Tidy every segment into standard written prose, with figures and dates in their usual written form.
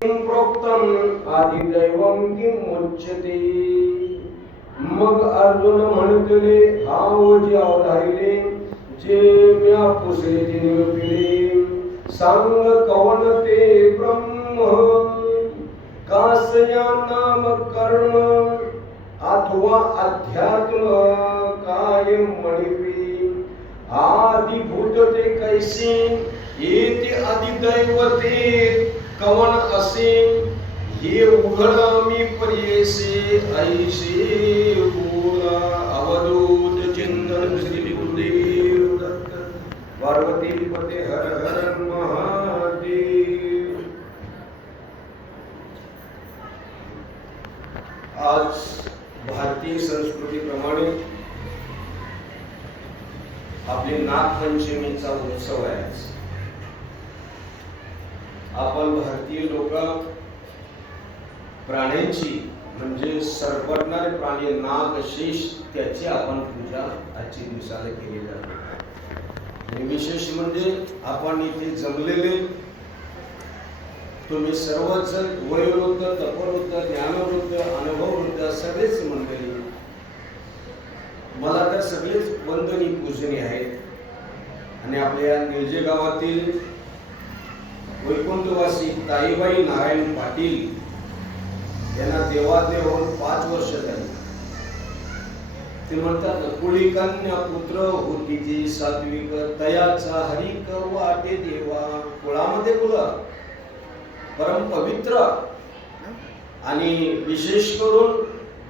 प्रोक्तम आदिदैवम किमुच्यते. मग अर्जुन म्हणतले हाव जे अवधारिले जे म्या पुसले ते निरूपिले सांग कवन ते ब्रह्म कासया नाम कर्म अथवा अध्यात्म काय मणिपी आदिभूत ते कैसे येते अधिदैवते कवन असे हे उघडा मी पर्येसे ऐसे बोला. अवधूत चिंतन श्री गुरुदेव दत्त. पार्वती पते हर हर महादेव. आज भारतीय संस्कृतीप्रमाणे आपले नागपंचमीचा उत्सव आहे. आपण भारतीय लोक प्राण्यांची म्हणजे सरपटणारे प्राणी नाग शेष त्याची आपण पूजा आजच्या दिवसाला केली जाते. आणि विशेष म्हणजे आपण इथे जमलेले तुम्ही सर्वच वयोवृद्ध तपवृद्ध ज्ञानवृद्ध अनुभववृद्ध सगळेच मंडळी मला तर सगळेच वंदनी पूजनी आहेत. आणि आपल्या निळजे गावातील वैकुंठवासी ताईबाई नारायण पाटील यांना देवादेव होऊन 5 वर्ष झाली. ते म्हणतात कुळी कन्या पुत्र होती जी सात्विक तयाचा हरिक वाटे देवा. कुळामध्ये कुल परम पवित्र आणि विशेष करून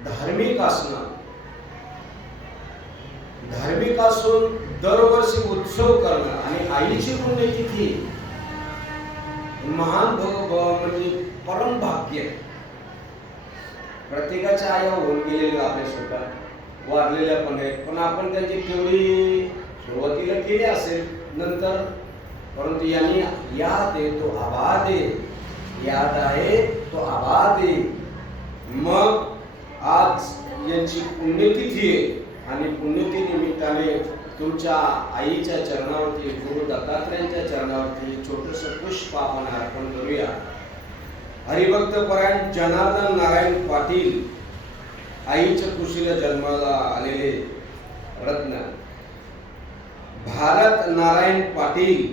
धार्मिक असणं. धार्मिक असून दरवर्षी उत्सव करणं आणि आईची पुण्यतिथी महान म्हणजे परम भाग्य. प्रत्येकाच्या आया होऊन गेलेल्या आपल्या स्वतः वारलेल्या पण आहेत, पण आपण त्यांची तेवढी सुरुवातीला केली असेल नंतर, परंतु यांनी याद आहे तो आबाद आहे, याद आहे तो आबाद आहे. मग आज यांची पुण्यतिथी आहे आणि पुण्यतिथी निमित्ताने तुमच्या आईच्या चरणावरती गुरु दत्तात्रयांच्या चरणावरती छोटस पुष्प आपण अर्पण करूया. हरिभक्त परायण जनार्दन नारायण पाटील आईच्या कुशीला जन्माला आलेले रत्न. भारत नारायण पाटील,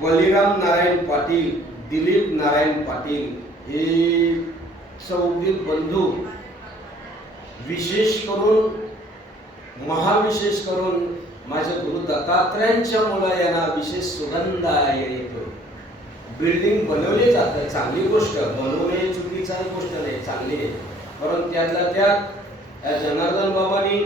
बलिराम नारायण पाटील, दिलीप नारायण पाटील हे चौघे बंधू विशेष करून महाविशेष करून माझ्या गुरु दत्तात्रयांच्या मुळे यांना विशेष सुगंध येतो. बिल्डिंग बनवली जाते, चांगली गोष्ट, बनवणे चुकीची गोष्ट नाही, चांगली आहे. परंतु त्यातल्या त्यात जनार्दन बाबांनी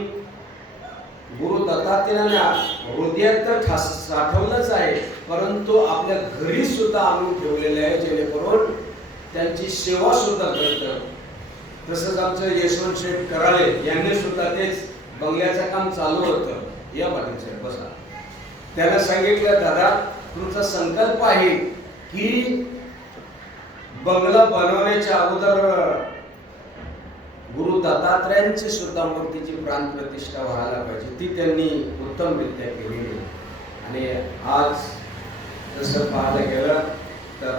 गुरु दत्तात्रयांना हृदयात तर साठवलंच आहे, परंतु आपल्या घरी सुद्धा आणून ठेवलेले आहे जेणेकरून त्यांची सेवा सुद्धा करतं. तसंच आमचं यशवंत शेठ कराळे यांनी सुद्धा तेच बंगल्याचं काम चालू होतं. या पाटील बसा. त्याला सांगितलं दादा तुमचा संकल्प आहे की बंगला बनवण्याच्या अगोदर गुरु दत्तात्रयांची सुद्धा मूर्तीची प्राण प्रतिष्ठा व्हायला पाहिजे. ती त्यांनी उत्तमरित्या केली. आणि आज जसं पाहायला गेलं तर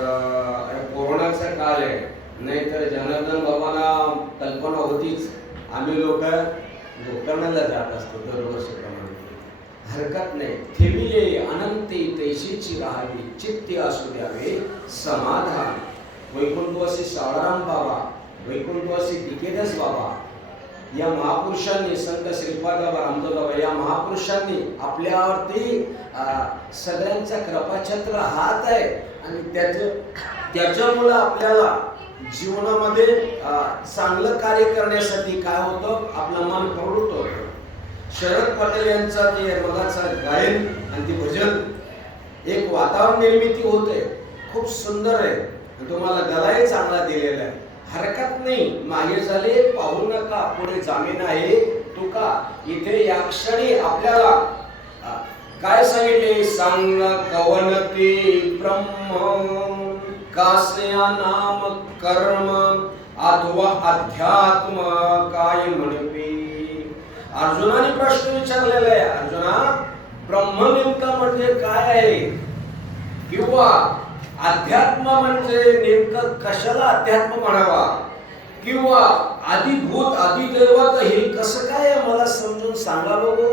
कोरोनाचा काळ आहे, नाहीतर जनार्दन बाबांना कल्पना होतीच आम्ही लोक गोकर्णाला जात असतो दरवर्षीप्रमाणे. हरकत नाही, ठेविले अनंती तैशीची राहावी चित्ती असू द्यावे समाधान. वैकुंठवासी सावळाराम बाबा, वैकुंठवासी दिकेदास बाबा या महापुरुषांनी, संत श्रीपाद बाबा, रामदेव बाबा या महापुरुषांनी आपल्यावरती सगळ्यांचा कृपाछत्र हात आहे. आणि त्याच्यामुळे आपल्याला जीवनामध्ये चांगलं कार्य करण्यासाठी काय होतं, आपलं मन प्रवृत्त होतं. शरद पटेल यांचा ते मगाचा गायन आणि ते भजन एक वातावरण निर्मिती होते, खूप सुंदर आहे. तुम्हाला गलाही चांगला दिलेला आहे. हरकत नाही, मागे झाले पाहू नका, पुढे जामीन आहे तुका. इथे या क्षणी आपल्याला काय सांगितले, सांग कवन ते ब्रह्म कासया नाम कर्म अथवा अध्यात्म काय म्हणते. अर्जुनाने प्रश्न विचारलेला आहे, अर्जुना ब्रह्म नेमका म्हणजे काय आहे, किंवा अध्यात्म म्हणजे नेमकं कशाला अध्यात्म म्हणावा किंवा आदिभूत आदिदैवत हे कसं काय मला समजून सांगा बघू.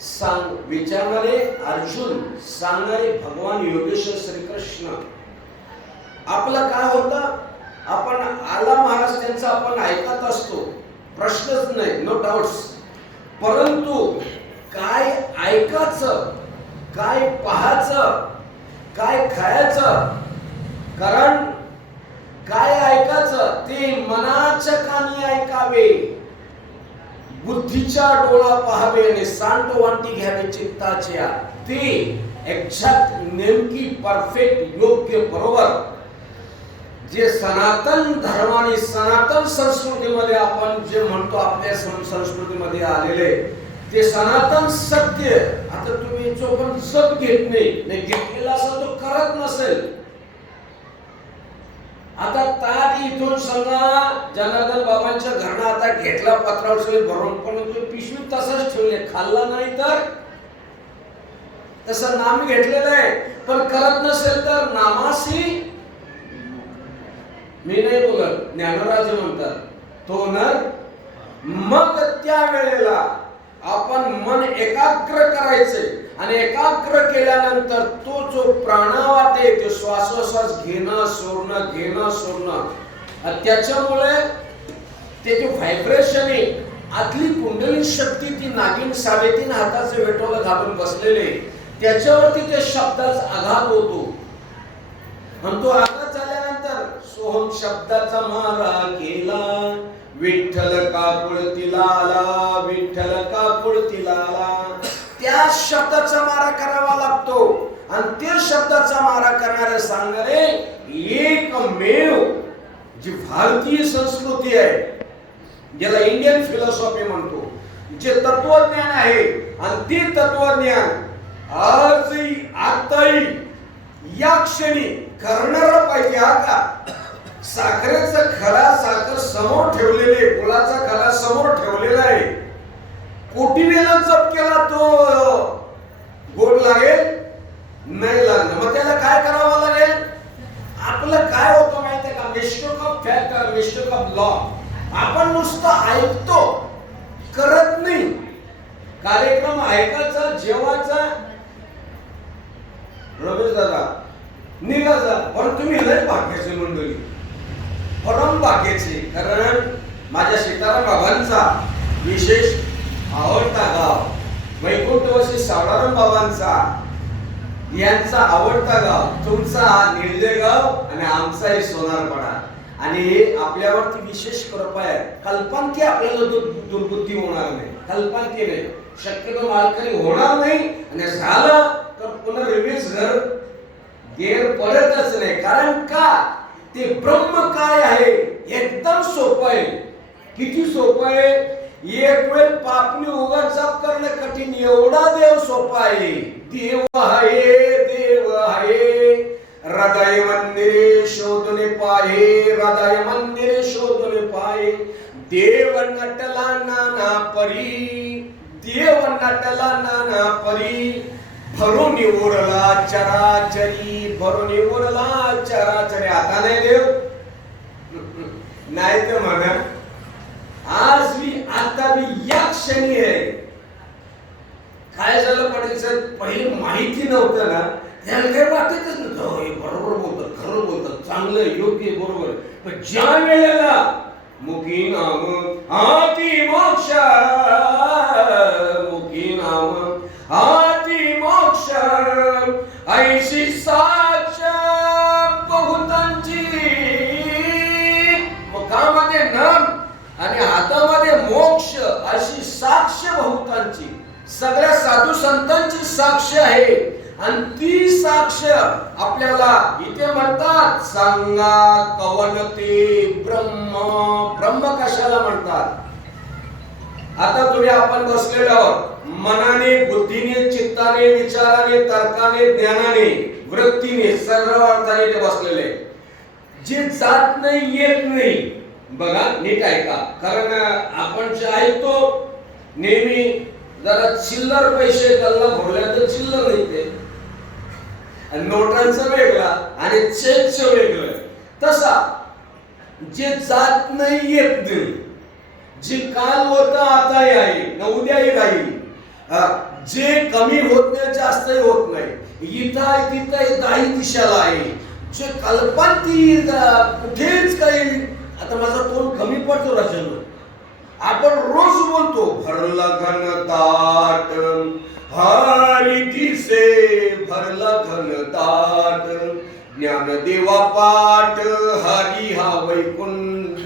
सांग विचारणारे अर्जुन, सांगणारे भगवान योगेश्वर श्रीकृष्ण. आपलं काय होतं, आपण आला महाराज त्यांचा आपण ऐकत असतो, प्रश्नच नाही, नो डाऊट्स. परंतु काय ऐकायचं, काय पाहायचं, काय खायचं, कारण काय ऐकायचं ते मनाच्या कानी ऐकावे, बुद्धीच्या डोळा पाहावे आणि सांडवांटी घ्यावे चित्ताच्या. ते एक्झॅक्ट नेमकी परफेक्ट योग्य बरोबर जे सनातन धर्माने सनातन संस्कृतीमध्ये आपण जे म्हणतो आपल्या संस्कृतीमध्ये आलेले ते सनातन सत्य. आता तुम्ही जो पण जप घेत नाही घेतलेला असेल तो करत नसेल. आता ताट इथून समजा जनार्दन बाबांच्या घरनं आता घेतला पत्रावरती भरून, पण तो पिशवी तसंच ठेवले, खाल्ला नाही तर तसं नाम घेतलेलं आहे, पण करत नसेल तर नामासी मी नाही बोलत, ज्ञानराज म्हणतात तो नर. मग त्या वेळेला आपण मन एकाग्र करायचे आणि एकाग्र केल्यानंतर तो जो प्राणावात आहे ते श्वासोश्वास घेणं सोडणं त्याच्यामुळे ते जो व्हायब्रेशन आहे आतली कुंडली शक्ती ती नागिन 3.5 हाताचे वेटोला घालून बसलेले त्याच्यावरती ते शब्दाचा आघात होतो. आणि तो आघात झाल्यानंतर सोहम शब्दाचा मारा केला, विठ्ठल काकुळतीला आला, विठ्ठल काकुळतीला आला. त्या शब्दाचा मारा करावा लागतो. आणि त्या शब्दाचा मारा करणारे सांगणारे एकमेव जी भारतीय संस्कृती आहे, ज्याला इंडियन फिलॉसॉफी म्हणतो, जे तत्वज्ञान आहे, आणि ते तत्वज्ञान आजही आताही या क्षणी करणार पाहिजे. का साखरेचा खडा साखर समोर ठेवलेले, गुळाचा खडा समोर ठेवलेला आहे, कोटी वेळा जप केला तो गोड लागेल नाही लागणार. मग त्याला काय करावं लागेल, आपलं काय होतं माहितीये का, mistake of factor, mistake of law. आपण नुसतं ऐकतो, करत नाही. कार्यक्रम ऐकायचा, जेवायचा, रमेश दादा निघायचा, पण तुम्ही लय भाग्याची मंडळी, परम भाग्याची. कारण माझ्या सीताराम बाबांचा विशेष आवडता गाव वैकुंठवासी सावळाराम बाबांचा यांचा आवडता गाव तुमचा निर्देगाव आणि आमचाही सोनारपाडा. आणि आपल्यावरती विशेष कृपा आहे. कल्पनाकी आपल्याला दुर्बुद्धी होणार नाही, कल्पनाकी नाही, शक्यतो मालकरी होणार नाही. आणि झालं तर पुन्हा रिव्हिज घर गेर पडतच नाही. कारण का ते ब्रह्म काय आहे एकदम सोपं आहे. किती सोपं आहे, एक वेळ पापणी उघड जप करणं कठीण, एवढा देव सोपा आहे. देव आहे हृदय मंदिरे शोधने पाहे, हृदय मंदिरे शोधने पाहे. देव नटला नाना परी, देव नटला नाना परी, भरून उरला चराचरी, भरून उरला चराचरी. आता नाही देव नाही तर म्हणा आज मी आता मी या क्षणी आहे. काय झालं पाटील, पहिले माहिती नव्हतं ना, त्याला काही वाटतच नव्हतं बरोबर बोलतात, खरं बोलतात, चांगलं योग्य बरोबर. पण ज्या वेळेला मुखी नाम आती मोक्ष, मुखी नाम आती मोक्ष, ऐशी साक्ष बहुतांची. मुखामध्ये नाम आणि हातामध्ये मोक्ष अशी साक्ष बहुतांची, सगळ्या साधू संतांची साक्ष आहे. आणि ती साक्ष आपल्याला इथे म्हणतात सांगा कवनते ब्रह्म. ब्रह्म कशाला म्हणतात, आता तुम्ही आपण बसलेलो आहोत, मनाने, बुद्धीने, चित्ताने, विचाराने, तर्काने, ज्ञानाने, वृत्तीने, सर्व अर्थाने ते बसलेले. जे जात नाही येत नाही, बघा नीट ऐका. कारण आपण जे ऐकतो नेहमी जरा चिल्लर पैसे गल्ला भरल्या तर चिल्लर नाही ते. नोटांचं वेगळं आणि चेकचं वेगळं. तसा जे जात नाही येत नाही, जे काल होतं आताही आहे न उद्याही राहील, जे कमी होत नाही जास्तही होत नाही, इथं आहे तिथं आहे दाही दिशाला आहे, जे कल्पांती कुठेच काही. आता माझा तोंड कमी पडतो राजन, आपण रोज बोलतो भरलं घन ताट हरी दिसे, भरलं घन ताट ज्ञानदेवा पाठ हरी हा वैकुंठ,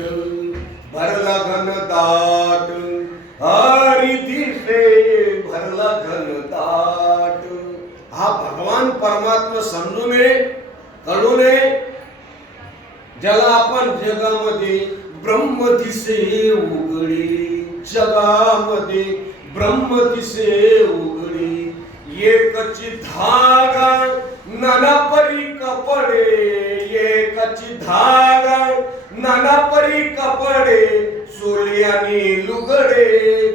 भरला घन ताट हरी दिसे, भरला घन ताट. हा भगवान परमात्मा समजू नये, कळू नये, ज्याला आपण जगामध्ये ब्रह्म दिसे उघडी, जगामध्ये ब्रह्म दिसे उघडी, एकची धागा नानापरी कपडे, एकची धागा नानापरी कपडे, सोल्यानी लुगडे,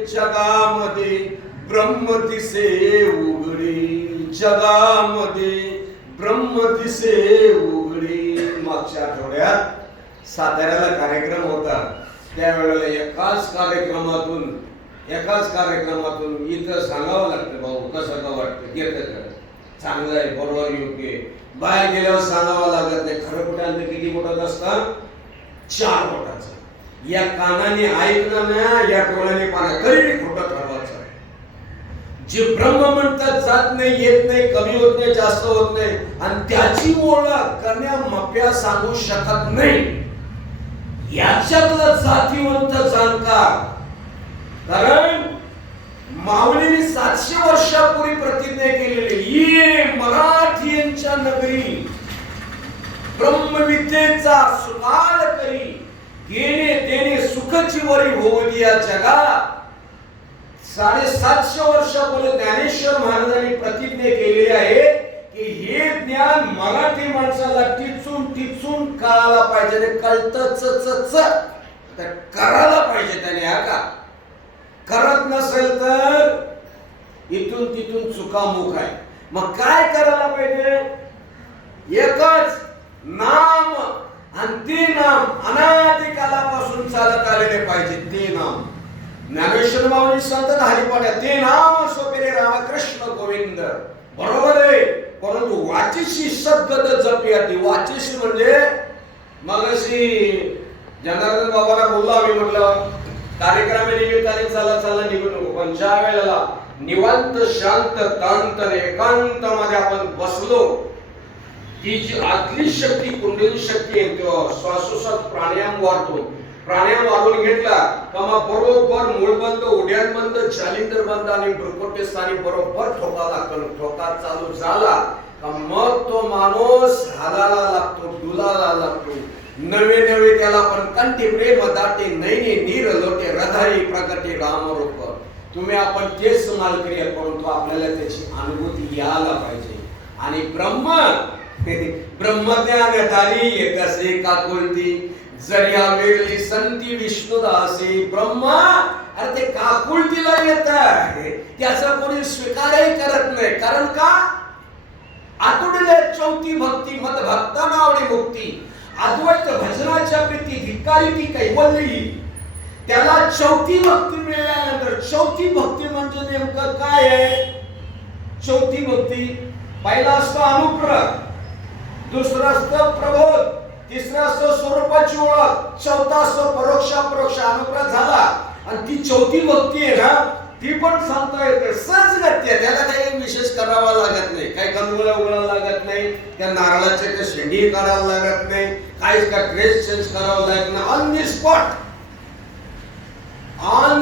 जगामध्ये ब्रह्म दिसे उघडी, जगामध्ये ब्रह्म दिसे उघडी. मागच्या आठवड्यात साताऱ्याला कार्यक्रम होता, त्यावेळेला एकाच कार्यक्रमातून इथं सांगावं लागतं, भाऊ कसं का वाटतं, घेतं का, चांगलं आहे, बरोबर, योग्य आहे. बाहेर गेल्यावर सांगावं लागत नाही. खरं कुठे आणलं किती मोठं असतं, 4 बोटाचं. या कानाने ऐकणं ना, या डोळ्याने पाहणं, तरी मी खोटं ठरवायचं. जे ब्रह्म म्हणतात जात नाही, येत नाही, कमी होत नाही, जास्त होत नाही, आणि त्याची ओळख करण्या मप्या सांगू शकत नाही. याच्यातलं जातीवंत जाणकार, कारण माऊलीने 700 वर्षापूर्वी प्रतिज्ञा केलेली, ये मराठीयांच्या नगरी ब्रह्मविद्येचा सुकाळ करी, घेणे देणे सुखची वरी होऊ या जगात. 750 वर्षापूर्वी ज्ञानेश्वर महाराजांनी प्रतिज्ञा केलेली आहे की हे ज्ञान मराठी माणसाला टिचून कळायला पाहिजे, कळतच करायला पाहिजे त्याने. हा का करत नसेल तर इथून तिथून चुकामुख आहे. मग काय करायला पाहिजे, एकच नाम, आणि ते नाम अनादी कालापासून चालत आलेले पाहिजे, ते नाम. ज्ञानेश्वर माऊली सांगतात हरिपाठात, ते नाम सोपेरे रामकृष्ण गोविंद. बरोबर आहे, परंतु वाचेशी सद्गत जपी आधी. वाचेशी म्हणजे मगाशी जनार्दन बाबाला बोललो आम्ही, म्हटलं कार्यक्रमानिमित्ताने चला निघू नको, पण ज्या वेळेला निवांत शांत तांत एकांत मध्ये आपण बसलो, ती जी आतली शक्ती, कुंडली शक्ती आहे, श्वासोश्वास प्राणायाम वाढतो. प्राणायाम वाढवून घेतला का मग बरोबर मूळबंद, उड्याणबंद, जालिंदर बंद आणि भ्रुकुटी स्थानी बरोबर ठोका लागतो. ठोका चालू झाला का मग तो माणूस हालाला लागतो, डुलाला लागतो. नवे त्याला पण कंठी प्रेम दाटे, नैने नीर लोटे, रधारी प्रगटे रामरूप. तुम्ही आपण तेच मालकरी आहे, परंतु आपल्याला त्याची अनुभूती यायला पाहिजे. आणि ब्रह्मज्ञान धारी एकसे काकुळती, जरिया वेरली संती विष्णुदासी. ब्रह्मा अरे ते काकुळतीला येत आहे, त्याचा कोणी स्वीकारही करत नाही. कारण का, आतुडले चौथी भक्ती मत भक्ता नावडी मुक्ती. अद्वैत भजनाच्या प्रीती धिक्कारी ती कैवल्ली. त्याला चौथी भक्ती मिळाल्यानंतर, चौथी भक्ती म्हणजे नेमकं काय आहे, चौथी भक्ती पहिला असतो अनुग्रह, दुसरा असतो प्रबोध, तिसरा असतो स्वरूपाची ओळख, चौथा असतो परोक्ष अपरोक्ष. अनुग्रह झाला, आणि ती चौथी भक्ती आहे ना, ती पण सांगता येते सहजगत्या. त्याला काही विशेष करावा लागत नाही, काही गंगोला उघडायला लागत नाही, त्या नारळाचे काही शेंडी काढायला लागत नाही, काहीच का ड्रेस चेंज करावा लागत नाही. ऑन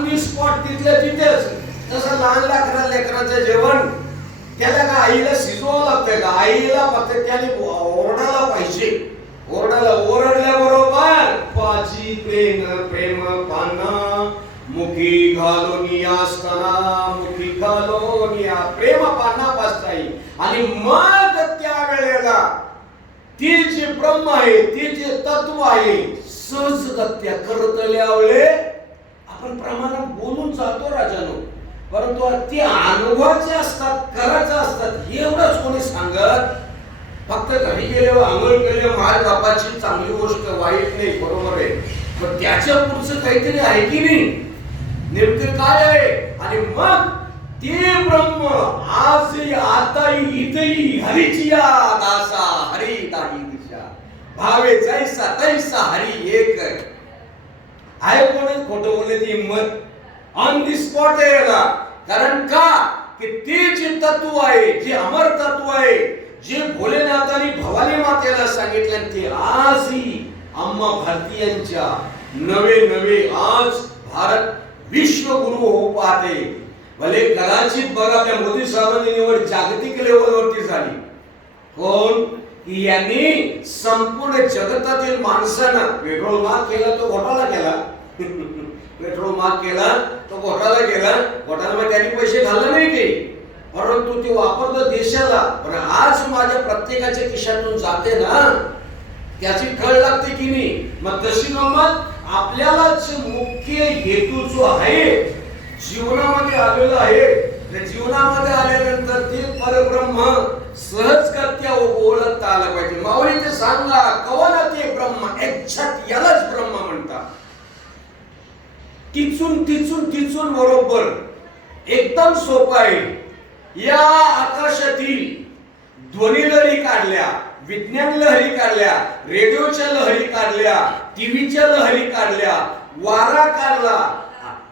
दी स्पॉट तिथल्या तिथेच. जसं लहान लेकराचं जेवण, त्याला का आईला शिजवावं लागतंय का, आईला फक्त त्याने ओरडायला पाहिजे. ओरडल्या बरोबर पाची प्रेम पाना मुखी घालून असताना, मुखी घालून प्रेम पाना पाचताई. आणि मग त्या वेळेला ती जी ब्रह्म आहे, ती जे तत्व आहे, सहजगत्या करतल्यामुळे आपण प्रमाणात बोलून जातो राजानो, परंतु ते अनुभवाचे असतात, करायचे असतात. एवढंच कोणी सांगत फक्त घरी गेल्यावर आंघोळ केले माय बापाची चांगली गोष्ट, वाईट नाही, बरोबर आहे, पण त्याच्या पुढचं काहीतरी आहे की नाही, नेमकं काय आहे? आणि मग ते ब्रह्म आज आताही इथेही हरीचिया दासा हरी दाही दिशा भावे जैसा तैसा हरी एक आहे. कोण खोटं बोलण्याची हिंमत ऑन दी स्पॉट आहे याला. कारण का की ते जे तत्व आहे, जे अमर तत्व आहे, जे भोलेनाथांनी भवानी मातेला सांगितलं, ते आजही आम्हा भारतीयांच्या नवे नवे आज भारत विश्वगुरु हो पाहते. भले कदाचित बघा आपल्या मोदी साहेबांनी निवड जागतिक लेवलवरती झाली. कोण की यांनी संपूर्ण जगतातील माणसांना पेट्रोल महाग केला तो घोटाळा केला. पेट्रोल महाग केला तो घोटाळा केला. घोटाळ्यामध्ये त्यांनी पैसे घालले नाही की, परंतु ते वापरलं देशाला. पण आज माझ्या प्रत्येकाच्या खिशातून जाते ना, त्याची कळ लागते की नाही. मग तशी गंमत आपल्यालाच मुख्य हेतू जो आहे जीवनामध्ये आलेला आहे, त्या जीवनामध्ये आल्यानंतर ते परब्रह्म सहजगत्या ओळखता आलं पाहिजे. माऊली ते सांगा कवना ते ब्रह्म, एक्झॅक्ट यालाच ब्रह्म म्हणतात. टिचून टिचून टिचून बरोबर एकदम सोपं आहे. या आकाशातील ध्वनी लहरी काढल्या, विज्ञान लहरी काढल्या, रेडिओच्या लहरी काढल्या, टीव्हीच्या लहरी काढल्या, वारा काढला,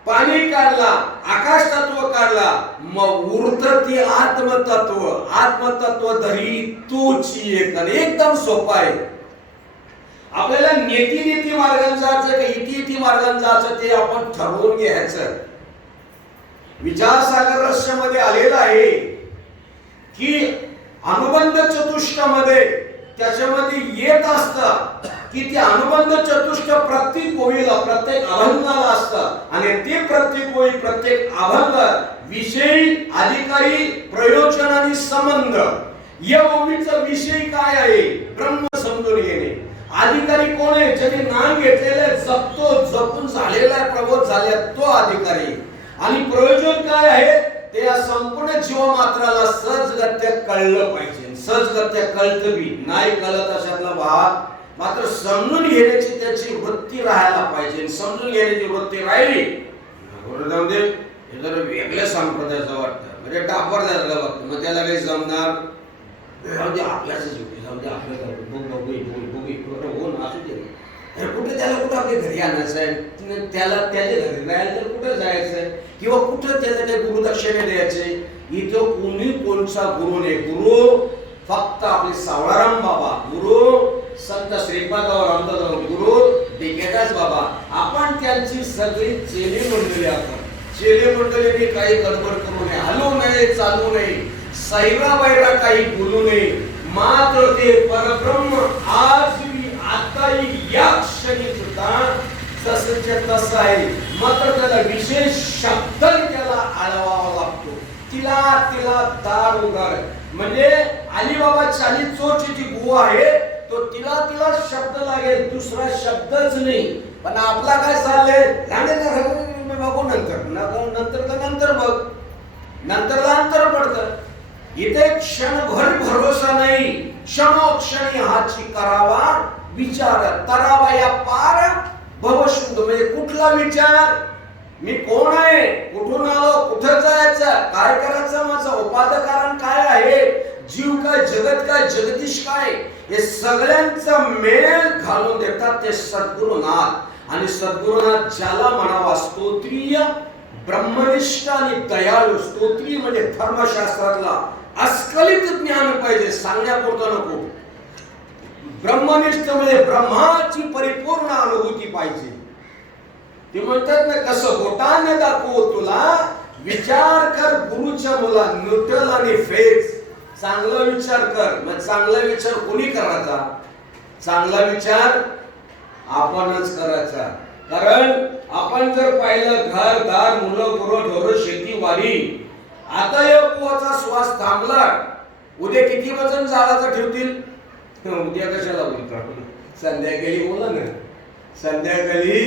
पाणी काढला, आकाश तत्व काढला, मग उरत ती आत्मतत्व. आत्मतत्व धरी तोची एक. एकदम सोपा आहे. आपल्याला नेती मार्गाने जायचं का इति मार्गाने जायचं ते आपण ठरवून घ्यायचं. विचारसागर रहस्यामध्ये आलेलं आहे की अनुबंध चतुष्टमध्ये त्याच्यामध्ये येत असतं की ते अनुबंध चतुष्ट प्रत्येक ओळीला, प्रत्येक अभंगाला असतं. आणि ते प्रत्येक ओळी, प्रत्येक अभंग विषयी, अधिकारी, प्रयोजन आणि संबंध. या ओळीचा विषय काय आहे? ब्रह्म समजून घेणे. अधिकारी कोण आहे? ज्याने नाम घेतलेलं जपतो, जपून झालेला आहे, प्रबोध झाले तो अधिकारी. आणि प्रयोजन काय आहे? ते या संपूर्ण जीवमात्राला सहजगत्या कळलं पाहिजे. सहजगत्या कळतं बी नाही, कळत अशातला भाग मात्र समजून घेण्याची त्याची वृत्ती राहायला पाहिजे. समजून घेण्याची वृत्ती राहिली जाऊ दे, हे जरा वेगळ्या संप्रदायाचं वाटतं, म्हणजे टापर द्यायला बघतं, मग त्याला काही जमणार जाऊ दे, आपल्याच जाऊ दे, आपल्या असू दे. कुठे त्याला कुठं आपल्या घरी आणायचं आहे, त्याला त्याच्या घरी राहायला तर कुठं जायचंय, किंवा कुठं त्याला काही गुरुदक्षिणे द्यायचे. इथं कोणी कोणचा गुरु नाही. गुरु फक्त आपले सावळाराम बाबा, गुरु संत श्रीपादराव रामदास, गुरु डिकेदास बाबा. आपण त्यांची सगळी चेले मंडळी. आपण चेले मंडळीने काही गडबड करू नये, हलू नये, चालू नये, सैरा वैरा काही बोलू नये. मात्र ते परब्रह्म आज आताही या क्षणी सुद्धा जसंच्या तसं आहे. मात्र त्याला विशेष शब्द त्याला आळवावा लागतो. तिला तिला दार उघड, म्हणजे अलीबाबा चाली चोरची जी बुवा आहे तो तिला तिला शब्द लागेल, दुसरा शब्दच नाही. पण आपला काय चाललंय, बघू नंतर, नंतर बघ, नंतरला अंतर पडतं. इथे क्षणभर भरोसा नाही, क्षणोक्षणी हाची करावा विचार, तरावा या पार भवशुद्ध. म्हणजे कुठला विचार, मी कोण आहे, कुठून आलो, कुठं जायचं, काय करायचं, माझं उपाद कारण काय आहे, जीव काय, जगत काय, जगदीश काय, हे सगळ्यांचा मेळ घालून देतात ते सद्गुरुनाथ. आणि सद्गुरुनाथ ज्याला म्हणावा स्तोत्रीय, ब्रह्मनिष्ठ आणि दयाळू. स्तोत्री म्हणजे धर्मशास्त्रातला अस्खलित ज्ञान पाहिजे, सांगण्यापुरतं नको. ब्रह्मनिष्ठ म्हणजे ब्रह्माची परिपूर्ण अनुभूती पाहिजे. ते म्हणतात ना, कसं बोटाने दाखवू तुला, विचार कर गुरुच्या मुला, न्यूट्रल आणि फेज. चांगला विचार कर. मग चांगला विचार कोणी करायचा? चांगला विचार आपणच करायचा. कारण आपण जर पाहिलं घर दार, मुलं गुरं ढोरं, शेती वारी, आता या पोहाचा श्वास थांबला, उद्या किती वजन जाळाचं ठेवतील? उद्या कशाला बोलतात? संध्याकाळी बोला ना, संध्याकाळी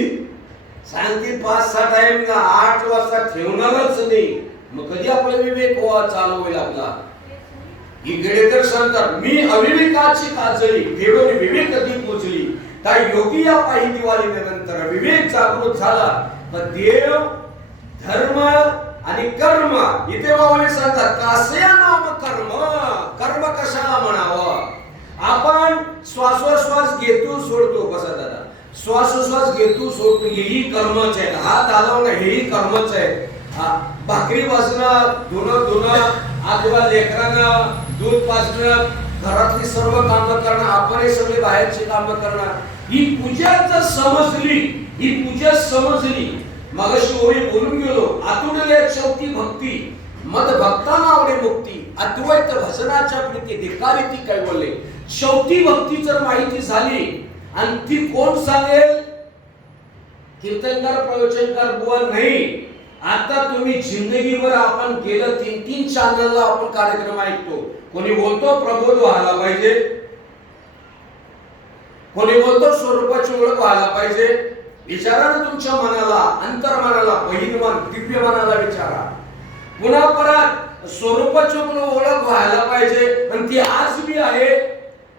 सांगते 5-6 टाइम ना, 8 वाजता ठेवणारच नाही. मग कधी आपला विवेक चालू होईल आपला? इकडे तर सांगतात मी अविवेकाची काजळी फेडून विवेक अधिक मुजली त्या योगी या पायी दिवाळीनंतर विवेक जागृत झाला तर देव धर्म आणि कर्म इथे बाबाने सांगतात कासे नाम कर्म कर्म कशाला म्हणावं. आपण श्वासोश्वास घेतो सोडतो कसा दादा श्वासोश्वास घेतो सोडतो हेही कर्मच आहे. हात हलवणं हेही कर्मच आहे. भाकरी वाजणं धुणं अथवा लेकरांना दूध पाजणं घरातली सर्व कामं करणं आपण हे सगळे बाहेरची कामं करणं ही पूजा जर समजली ही पूजा समजली मगाशी ओळी बोलून गेलो आतुरले शेवटी भक्ती मद भक्ताना आवडे मुक्ती अद्वैत भजनाच्या प्रीती धिकारी ती कैवले. शेवटी भक्ती जर माहिती झाली आणि ती कोण सांगेल कीर्तनकार प्रवचनकार बुवा नाही. आता तुम्ही जिंदगीभर आपण गेलं 3-3 चॅनलला आपण कार्यक्रम ऐकतो. कोणी बोलतो प्रबोध व्हायला पाहिजे कोणी बोलतो स्वरूपाची ओळख व्हायला पाहिजे. विचारा ना तुमच्या मनाला अंतर्मनाला बहिर्मन दिव्य मनाला विचारा. पुन्हा परत स्वरूपाची ओळख व्हायला पाहिजे आणि ती आज बी आहे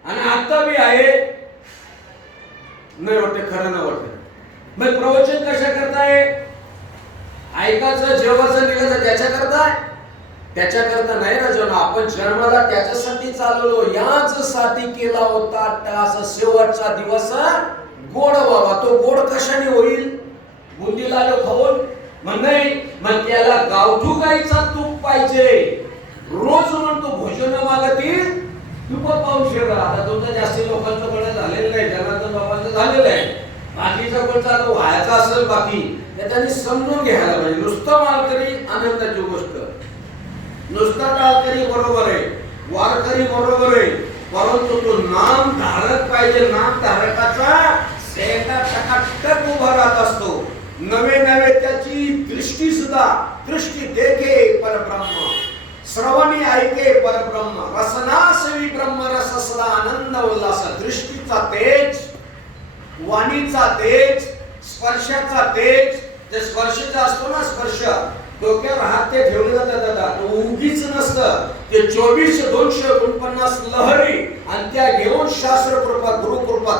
आणि आता बी आहे. नाही वाटत खरं नाही वाटत. मग प्रवचन कशा करताय ऐकायचं जेवायचं निघायचं त्याच्या करता नाही राजन. आपण जन्माला त्याच्यासाठी चालवलो याच साठी केला होता टास शेवटचा दिवस गोड व्हावा. तो गोड कशाने होईल बुंदी लाडू खाऊन म्हण नाही मग त्याला गावठू गाईचा तूप पाहिजे. रोज म्हणतो भोजन मागतील तूप पाऊशेर. आता तुमचं जास्ती लोकांचं कडे झालेलं नाही जनार्दन बाबांचं झालेलं आहे. बाकीचा कोणता तो व्हायचा असेल बाकी त्यांनी समजून घ्यायला पाहिजे. नुसतं मालकरी आनंदाची गोष्ट नुसता टाळकरी बरोबर आहे वारकरी बरोबर आहे परंतु तो नाम धारक पाहिजे. नाम धारकाचा सेटा टकाटक उभा राहत असतो. नवे त्याची दृष्टी सुद्धा दृष्टी देखे परब्रह्म श्रवणी ऐके परब्रह्म रसनासवी ब्रह्म रससला आनंद उल्हास. दृष्टीचा तेज वाणीचा तेज स्पर्शाचा तेज ते स्पर्शाचा असतो ना स्पर्श डोक्यावर हात ते ठेवले जातात तो उगीच नसतं. ते 24,249 लहरी आणि त्या घेऊन शास्त्र कृपा गुरु कृपा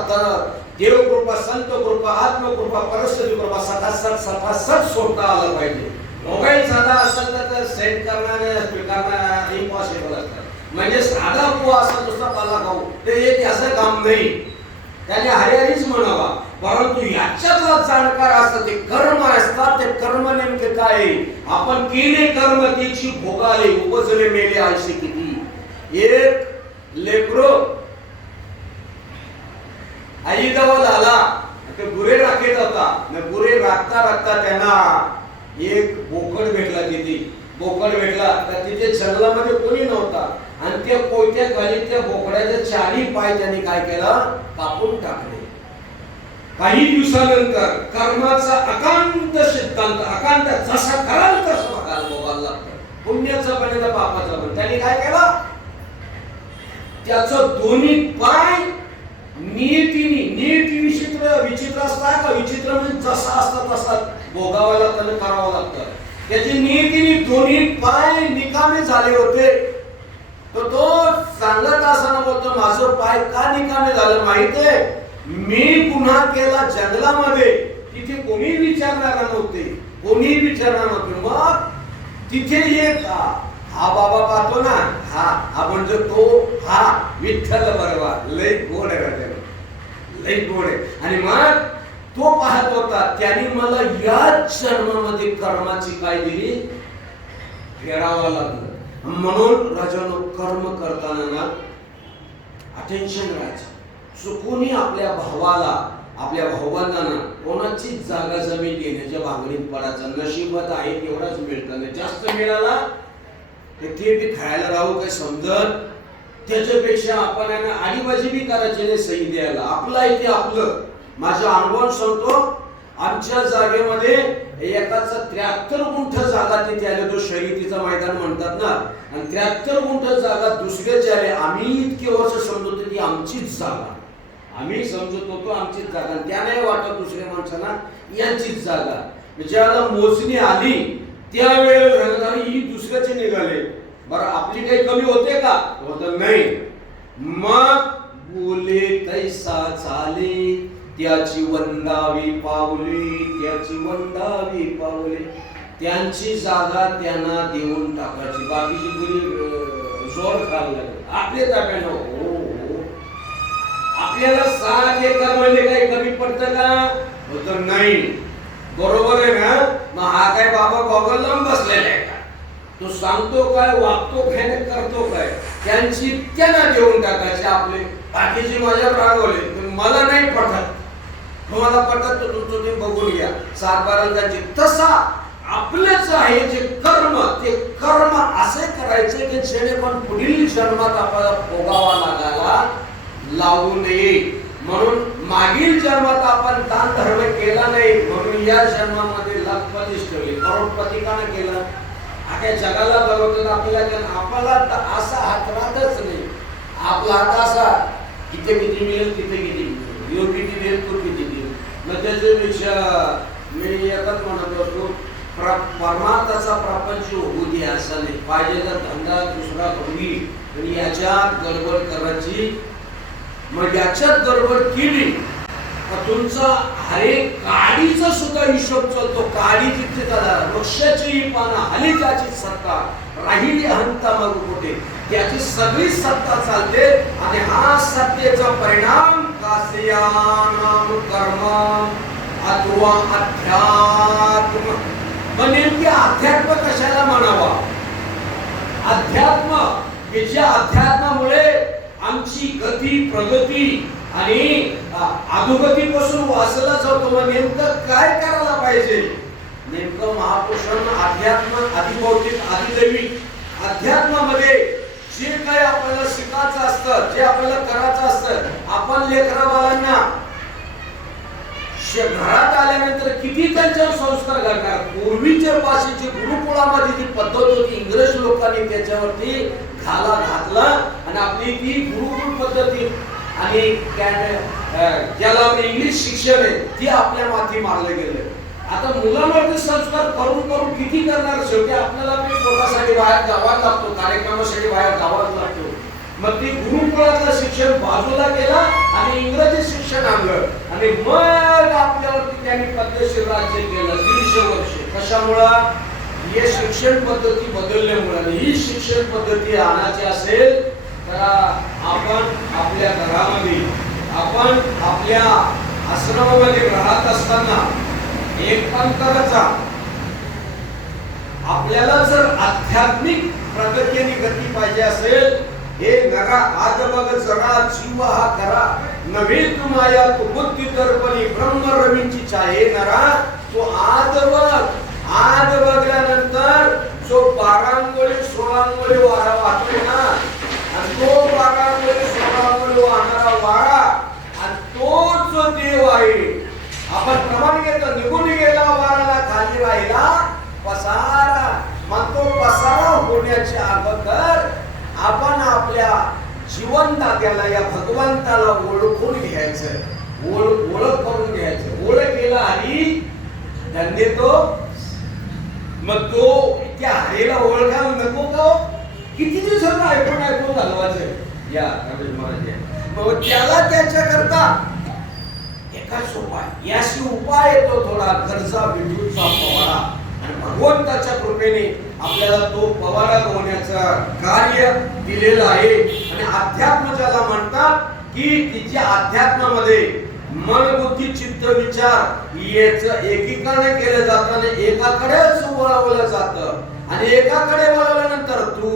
देव कृपा संत कृपा आत्मकृपा परस्त्री कृपा सटासट सोडता आलं पाहिजे. मोबाईल साधा असेल तर सेंड करणं इम्पॉसिबल असतं. म्हणजे साधा बुवा असा दुसरा पाला खाऊ ते एक असं काम नाही. त्याने हरिहरीच म्हणावा परंतु याच्यातला जाणकार असतात ते कर्म असतात. ते कर्म नेमके काय आपण केले कर्म त्याची भोगाले उपजले मेले आयुष्य किती. एक लेकरो आई जवळ आला ते गुरे राखीत होता. गुरे राखता त्यांना एक बोकड भेटला. किती बोकड भेटला तर तिथे जंगलामध्ये कोणी नव्हता आणि त्या कोयत्या खाली त्या बोकड्याचे 4 पाय त्यांनी काय केलं कापून टाकले. काही दिवसानंतर कर्माचा अकांत सिद्धांत अकांत जसा कराल तसं बघायला बघायला लागतं. पुण्याचा पण आणि पापाचा पण. त्यांनी काय केलं त्याचं दोन्ही पाय नियती विचित्र असतात का विचित्र म्हणजे जसा असता तसा भोगावा लागतं आणि करावं लागतं. त्याची नियतीने दोन्ही पाय निकामी झाले होते. तो सांगत असताना बोलतो माझं पाय का निकामी झालं माहितीये मी गुन्हा केला जंगलामध्ये तिथे कोणी विचारणार नव्हते. मग तिथे एक हा बाबा पाहतो ना हा म्हणजे तो हा विठ्ठल बरोबर लय गोड आहे लय गोड आहे. आणि मग तो पाहत होता त्याने मला याच जन्मामध्ये कर्माची काय दिली फेडावं लागलं. म्हणून राजानो कर्म करताना ना अटेन्शन राहायचं. चुकूनही आपल्या भावाला आपल्या भावबंधांना कोणाची जागा जमीन देण्याच्या भांगडीत पडायचं. नशिबात आहे तेवढाच मिळतं नाही जास्त मिळाला ते बी खायला राहू काही समजत. त्याच्यापेक्षा आपण आडीबाजी बी करायची नाही सही द्यायला. आपलं आहे ते आपलं. माझा अनुभव सांगतो आमच्या जागेमध्ये एकाचा 73 गुंठ जागा तिथे आले. तो शर्यतीचा मैदान म्हणतात ना आणि 73 गुंठ जागा दुसऱ्याचे आले. आम्ही इतके वर्ष समजतो ती आमचीच जागा आम्ही समजत होतो आमचीच जागा. त्या नाही वाटत दुसऱ्या माणसाला यांचीच जागा. ज्याला मोजणी आली त्यावेळेला ही दुसऱ्याचे निघाले बरं आपली काही कमी होते का? होत नाही. मग बोले तैसा चाले, त्याची वंदावी पावले, त्याची वंदावी पावले. त्यांची जागा त्यांना देऊन टाकायची, बाकीची गुरी जोर खायला लागेल आपले ताब्यानं. हो आपल्याला 7 एकर म्हणजे काही कमी पडतं का? होत नाही. बरोबर आहे ना? मग हा काय बाबा गॉगल लावून बसलेला आहे का? तो सांगतो काय, वागतो काय, करतो काय? त्यांची त्यांना देऊन टाकायचे. आपले बाकीचे माझ्यावर रागवले, मला नाही पटत. तुम्हाला पटत तर तुम्ही बघून घ्या. 7 बारांची तसा आपलेच आहे जे कर्म, ते कर्म असे करायचे की जेणेकरून पुढील जन्मात आपल्याला भोगावा लागायला लावू नये. म्हणून मागील जन्मात आपण दान धर्म केला नाही, म्हणून या जन्मामध्ये लखपतीच ठेवले. करोडपती का नाही केला? अख्या जगाला बघवतात आपल्याला असा हात राहतच नाही. आपला हात असा, इथे किती मिळेल तिथे किती मिळेल, यो किती देईल तो किती देईल. मग त्याच्यापेक्षा मी एकच म्हणत असतो, परमार्थाचा प्रपंच होऊ दे असं नाही. पाहिजे तर धंदा दुसरा करूया, पण याच्यात गडबड करायची. मग याच्यात गडबड केली तुमचा हरे काडीचा सुद्धा हिशोब चालतो. काडी जिथे वृक्षाची पानं हली त्याची सत्ता राहिली हंता मग कुठे, त्याची सगळी सत्ता चालते. आणि हा सत्तेचा परिणाम कासयानाम कर्म अथवा अध्यात्म. पण नेमके अध्यात्म कशाला म्हणावा? अध्यात्म की ज्या अध्यात्मामुळे आमची गती प्रगती आणि अधोगतीपासून वाचला जातो. मग नेमकं काय करायला पाहिजे? नेमकं महापुरुषांना अध्यात्म अधिभौतिक अधिदैविक अध्यात्मामध्ये जे काही आपल्याला शिकायचं असतं, जे आपल्याला करायचं असतं, आपण लेकरा बाळांना घरात आल्यानंतर किती त्यांच्यावर संस्कार करणार. पूर्वीच्या पाशीची गुरुकुळामध्ये जी पद्धत होती, इंग्रज लोकांनी त्याच्यावरती घाला घातला आणि आपली ती गुरुकुळ पद्धती आणि ज्याला इंग्लिश शिक्षण आहे ती आपल्या माथी मारले गेले. आता मुलांवरती संस्कार करून करून किती करणार? शेवटी आपल्याला पोटासाठी बाहेर जावं लागतो, कार्यक्रमासाठी बाहेर जावं लागतो. मग ती गुरुकुळातलं शिक्षण बाजूला केला आणि इंग्रजी शिक्षण आणलं आणि मग आपल्यावरती त्यांनी पद्धतशीर राज्य केलं 150 वर्ष. कशामुळं? हे शिक्षण पद्धती बदलल्यामुळे. ही शिक्षण पद्धती आणायची असेल तर आपण आपल्या घरामध्ये, आपण आपल्या आश्रमामध्ये राहत असताना एक काम करायचा. आपल्याला जर आध्यात्मिक प्रगती आणि गती पाहिजे असेल, हे नरा आज बघ जरा जीव हा करा नव्हे तू माया तू बुद्धी दर्पणी ब्रह्म रवींची चाहे नरा. तो आज बघल्यानंतर जो 12 अंगोळी 16 अंगोळी वारा वाहतो ना, आणि तो 12 अंगोळी 16 अंगोळी वाहणारा वारा आणि तो जो देव आहे. आपण प्रमाण घेतो, निघून गेला वाराला खाली राहिला पसारा. मग तो पसारा होण्याच्या अगोदर आपण आपल्या जीवनदात्याला या भगवंताला ओळखून घ्यायचं, ओळख करून घ्यायचं. ओळख केला हरी धन्य तो. मग तो त्या हरीला ओळखायला नको का? किती दिवसांना ऐकून घालवायचं या रमेश महाराज. मग त्याला त्याच्याकरता एकाच उपाय, याशी उपाय येतो थोडा गरजा विद्युतचा पवारा. आणि भगवंताच्या कृपेने आपल्याला तो पवारा होण्याचं कार्य दिलेलं आहे. आणि अध्यात्म ज्याला म्हणतात की तिच्या अध्यात्मामध्ये मन बुद्धी चित्त विचार याचं एकीकरण केलं जातं आणि एकाकडेच वळवलं जातं. आणि एकाकडे वळवल्यानंतर तू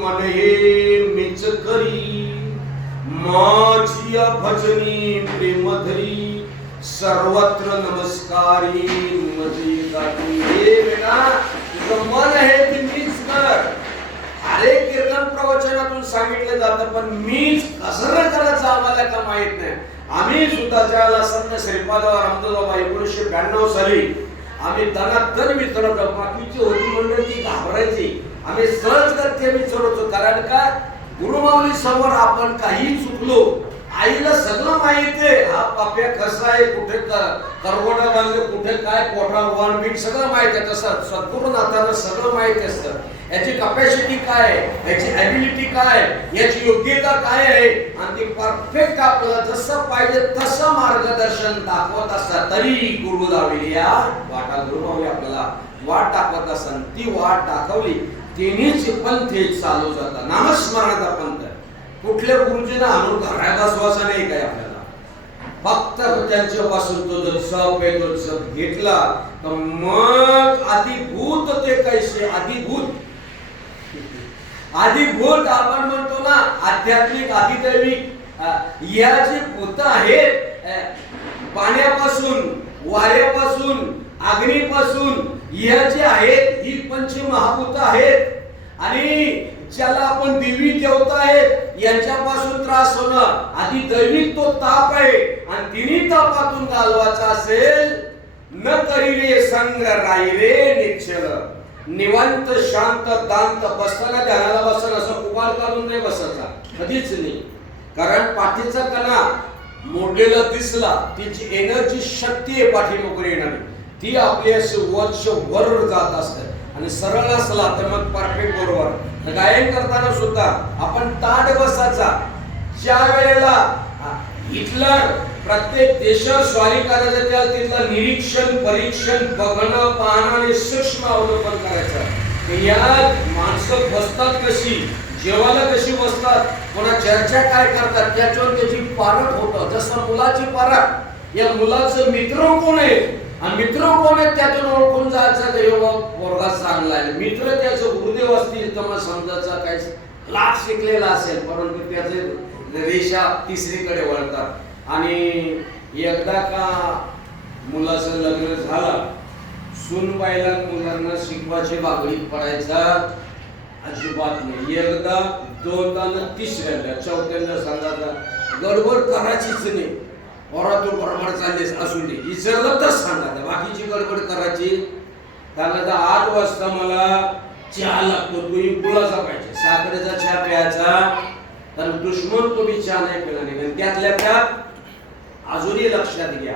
मन हे मीच करी माझी भजनी प्रेमधरी सर्वत्र नमस्कारी मजी गाती. हे बेटा तुझं मन आहे ते मीच कर. अरे कीर्तन प्रवचनातून सांगितलं जातं, पण मीच कसं करायचं आम्हाला का माहित नाही. आम्ही सुद्धा ज्याला संत श्रीपाद रामदासबाबा 1992 साली आम्ही दनादन विचारत, बाकीची होती मंडळी ती घाबरायची. आम्ही सहज करते विचारतो, कारण का गुरुमाऊली समोर आपण काही चुकलो, आईला सगळं माहिती आहे. हा पाप्या कसा आहे, कुठे करवडा बांधले, कुठे काय पोटा वाणबीट सगळं माहिती आहे. तसं सद्गुरुनाथांना सगळं माहिती असतं. याची कॅपॅसिटी काय आहे, याची ॲबिलिटी काय आहे, याची योग्यता काय आहे, आणि ती परफेक्ट आपल्याला जसं पाहिजे तसं मार्गदर्शन दाखवत असतात. तरी गुरु दाविली या वाटा, गुरुभाऊ आपल्याला वाट दाखवत असतात. ती वाट दाखवली तिनेच पंथ चालू जातात. नामस्मरणाचा पंथ कुठल्या गुरुजींना आणून घरात बसवायचा नाही काय आपल्याला, फक्त त्यांच्यापासून तो जर जप आहे तो जप घेतला तर मग आदिभूत ते कैसे आदिभूत आपण म्हणतो ना, आध्यात्मिक आदिदैविक या जी भूत आहेत, पाण्यापासून, वाऱ्यापासून, अग्नीपासून या जी आहेत ही पंचमहाभूत आहेत. आणि ज्याला आपण देवी देवता आहेत यांच्यापासून त्रास होणं आधी दैविक तो ताप आहे. आणि तिन्ही तापातून घालवायचा असेल न करी रे संग राई रे निश्चल, निवांत शांत दांत बसताना ध्यानाला बसताना असं उभार काढून नाही बसायचा कधीच नाही. कारण पाठीचा कणा मोडलेला दिसला, तिची एनर्जी शक्ती आहे पाठी नोकरी येणारी, ती आपली अशी वर्ष वर जात असते. आणि सरळ असला तर मग परफेक्ट बरोबर. गायन करताना सुद्धा आपण ताट बसायचा. ज्या वेळेला हिटलर प्रत्येक देशावर स्वारी करायचं त्या तिथलं निरीक्षण परीक्षण बघणं पाहणं आणि सूक्ष्म अवलोकन करायचं. या माणसं बसतात कशी, जेवायला कशी बसतात, कोणा चर्चा काय करतात त्याच्यावर त्याची पारख होतं. जसं मुलाची पारख, या मुलाचं मित्र कोण आहे आणि मित्र कोण आहे त्यातून ओळखून जायचं की पोरगा चांगला आहे. मित्र त्याचं गुरुदेव असतील तर मग समजायचा काय लाख शिकलेला असेल परंतु त्याचे रेषा तिसरीकडे वळतात. आणि एकदा का मुलाचं लग्न झालं, सूनबाईला मुलांना शिकवायची बागडीत पडायचा अजिबात नाही. एकदा दोनदा तिसऱ्यांदा चौथ्यांदा सांगायचा गडबड करायचीच नाही, पोरा तू बरोबर चाललीस असू दे, विचारलं तर सांगायचं, बाकीची गडबड करायची. त्याला 8 वाजता मला चहा लागतो, तुम्ही गुळाचा पाहिजे, साखरेचा चहा प्यायचा. तर दुश्मन तो बी चहा नाही पिला नाही. त्यातल्या त्यात अजूनही लक्षात घ्या,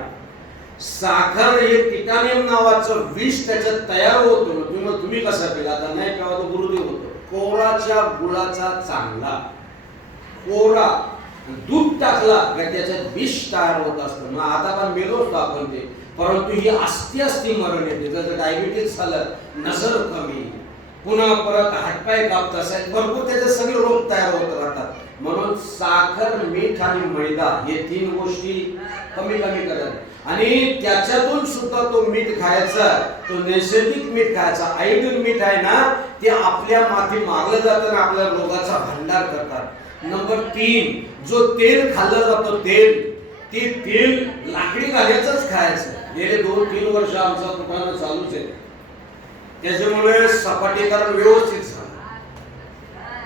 साखर हे टिटानियम नावाचं विष त्याच्यात तयार होतो. तुम्ही कसं पिला तर नाही प्यावा, तो गुरुदेव होतो. कोराच्या गुळाचा चांगला, कोरा दूध टाकला की त्याच्यात विष तयार होत असतं. मग आता पण मेलोच आपण ते, परंतु ही असती मरण येते. जर डायबिटीस झालं, नजर कमी, पुन्हा परत हातपाय कापतात, भरपूर त्याचे सगळे रोग तयार होत राहतात. म्हणून साखर, मीठ आणि मैदा हे 3 गोष्टी कमी करतात. आणि त्याच्यातून सुद्धा तो मीठ खायचा, तो नैसर्गिक मीठ खायचा. आयोडीन मीठ आहे ना, ते आपल्या माथी मारलं जातं आणि आपल्या रोगाचा भंडार करतात. नंबर 3, जो तेल खाल्लं जातं तेल, ते तेल लाकडी घाल्याचंच खायचं. गेले 2-3 वर्ष आमचा कुटाणा चालूच आहे. त्याच्यामुळे सपाटीकरण व्यवस्थित झालं,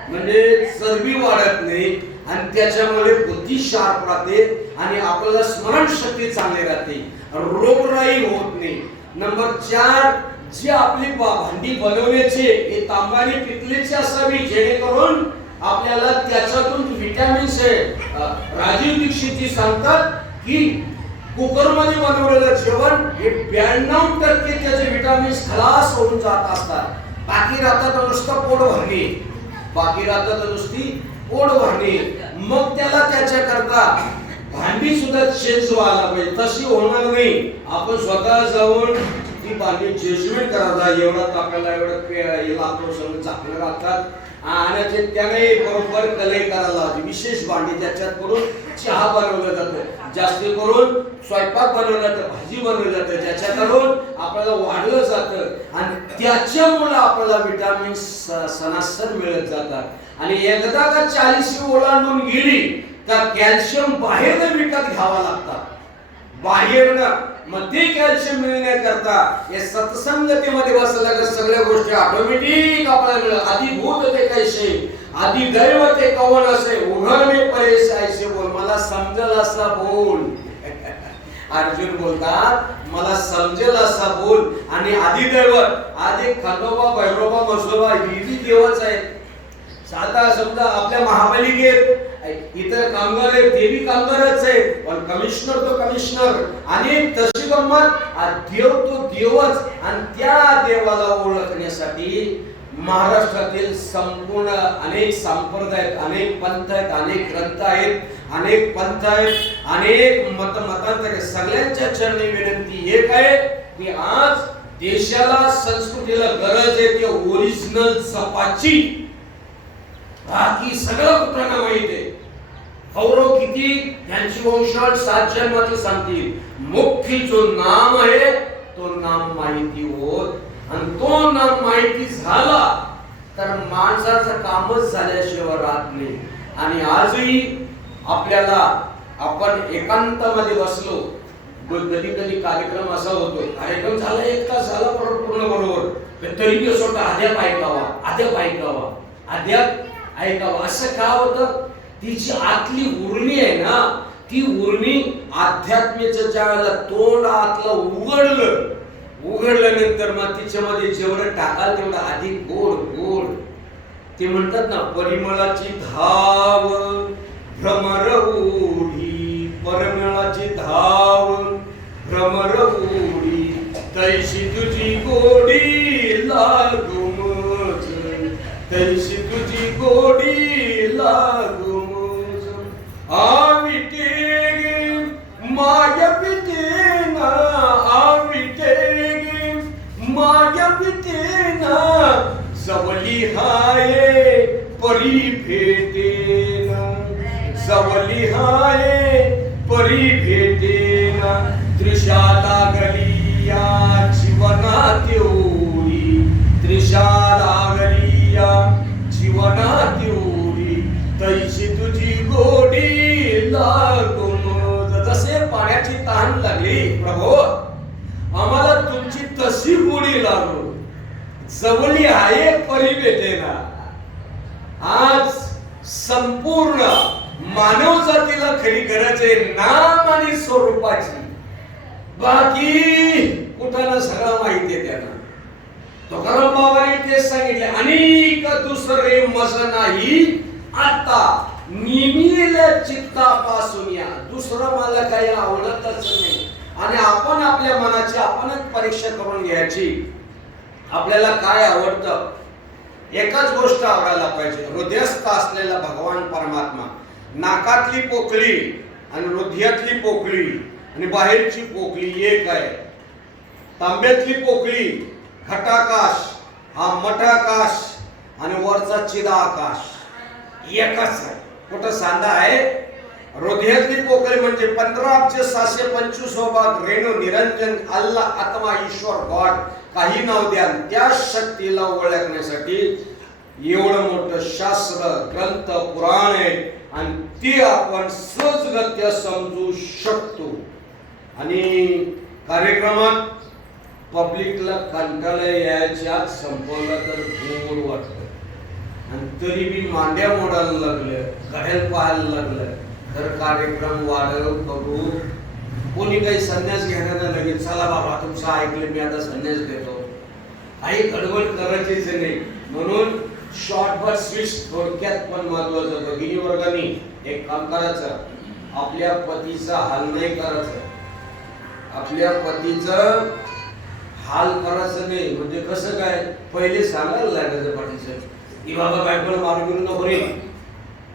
म्हणजे चरबी वाढत नाही आणि त्याच्यामुळे बुद्धी शार्प राहते आणि आपल्याला स्मरणशक्ती चांगली राहते, रोगराई होत नाही. नंबर 4, जी आपली भांडी बनवण्याची हे तांबा आणि पितळेची असावी जेणेकरून आपल्याला त्याच्यातून विटॅमिन्स आहे. राजीव दीक्षितजी सांगतात की कुकर मध्ये बनवलेलं जेवण हे 92% त्याचे विटॅमिन्स खलास होऊन जात असतात. बाकी राहतात नुसतं पोट भरणे, पोट भरणे. मग त्याला त्याच्या करता भांडी सुद्धा चेंज व्हायला पाहिजे. तशी होणार नाही. आपण स्वतः जाऊन ती भांडी चेंजमेंट करायला, एवढा तापायला एवढं लागतो, सगळं चांगलं राहतात आणि त्याने बरोबर कलई करायला हवी. विशेष भांडी त्याच्यात करून चहा बनवलं जातं, जास्त करून स्वयंपाक बनवला जातं, भाजी बनवली जाते, ज्याच्याकडून आपल्याला वाढलं जातं आणि त्याच्यामुळे आपल्याला विटामिन्स सनासर मिळत जातात. आणि एकदा का 40 ओलांडून गेली का कॅल्शियम बाहेरनं विकत घ्यावा लागतात, बाहेरनं. मग ते कॅल्शियम मिळण्याकरता हे सत्संगतीमध्ये बसल्या तर सगळ्या गोष्टी ऑटोमॅटिक आपल्याला मिळतात. आदिभूत ते कैसे, आदिदैव ते कौन असे, उघड में परेश ऐसे बोल, मला समजेल असा बोल. अर्जुन बोलतात मला समजेल असा बोल. आणि आदिदैवत, आदि खंडोबा, भैरोबा, मसोबा ही देवच आहेत. साधा समजा आपल्या महापालिकेत इतर कामगार आहेत, ते बी कामगारच आहेत, पण कमिशनर तो कमिशनर. आणि तशी गंमत, देव तो देवच. आणि त्या देवाला ओळखण्यासाठी महाराष्ट्रातील संपूर्ण अनेक संप्रदाय आहेत, अनेक पंथ आहेत, अनेक ग्रंथ आहेत, अनेक पंथ आहेत, अनेक मतांतर आहेत. सगळ्यांच्या चरणी विनंती एक आहे की आज देशाला संस्कृतीला गरज आहे ते ओरिजिनल सपाची. बाकी सगळं कुठं माहित आहे. कौरव किती त्यांची वंशावळ 7 जन्माची सांगतील. मुख्य जो नाम आहे तो नाम माहिती होत, आणि तो नाम माहिती झाला तर माणसाचं कामच झाल्याशिवाय राहत नाही. आणि आजही आपल्याला आपण एकांतामध्ये बसलो, कधी कधी कार्यक्रम असा होतो, कार्यक्रम झाला 1 तास झाला पूर्ण बरोबर, तरी बी असं वाटतं अद्याप ऐकावा. असं का होतं? तिची आतली उर्मी आहे ना, ती उर्मी आध्यात्मेचं ज्या वेळेला तोंड आतलं उघडल्यानंतर मग तिच्यामध्ये जेवढं टाकाल तेवढं अधिक गोड. ते म्हणतात ना, परिमळाची धाव भ्रमर ओढी, परिमळाची धाव भ्रमर ओढी, तैशी तुझी गोडी लागू मज, तैशी तुझी गोडी लागू मज. आविटे माय पितेना, आविटे माय पितेना, जवली हाय परी भेटेना, जवली हाय परी भेटेना. त्रिशाला गलिया जीवनात ओढी, त्रिशाला गलिया जीवनात ओढी, तैशी तुझी गोडी लागू मज. जसे पाण्याची तहान लागली प्रभो, आम्हाला तुमची तशी गोडी लागू, जवली आहे परी भेटेना. आज संपूर्ण मानव जातीला खरी गरज आहे नाम आणि स्वरूपाची. बाकी कुठं सगळं माहिती आहे त्यांना. तुकाराम बाबांनी ते सांगितले, अनेक दुसरे मज नाही आता निमिल्या चित्तापासून या. दुसरं मला काही आवडतच नाही. आणि आपण आपल्या मनाची आपणच परीक्षा करून घ्यायची. आपल्याला काय आवडतं? एकच गोष्ट आवडायला पाहिजे, हृदयस्थ असलेला भगवान परमात्मा. नाकातली पोकळी आणि हृदयातली पोकळी आणि बाहेरची पोकळी एक आहे. तांब्यातली पोकळी घटाकाश, हा मठाकाश, आणि वरचा चिदाकाश एकच आहे. कुठं सांधा आहे? हृदयातली पोकळी म्हणजे 15,725 रेणू निरंजन अल्लाह आत्मा ईश्वर गॉड, काही नाव द्या. त्या शक्तीला ओळखण्यासाठी एवढं मोठं शास्त्र ग्रंथ पुराण आहे, आणि ते आपण सहजगत्या समजू शकतो. आणि कार्यक्रमात पब्लिकला कंटाळा यायच्यात संपवलं तर गोड वाटतं. आणि तरी बी मांड्या मोडायला लागलं, घड्याळ पाहायला लागलं तर कार्यक्रम वाढव करू. कोणी काही संन्यास घेण्याला लगेच चला बाबा तुमचं ऐकलं मी आता संन्यास घेतो, काही गडबड करायचीच नाही. म्हणून शॉर्ट बट स्विच, थोडक्यात पण महत्वाचं. भगिनी वर्गांनी एक काम करायचं, आपल्या पतीचा हाल नाही करायचं, आपल्या पतीचं हाल करायचं नाही. म्हणजे कसं काय, पहिले सांगायला लागायचं पाठीचं की बाबा बायकोला मारून नको रे.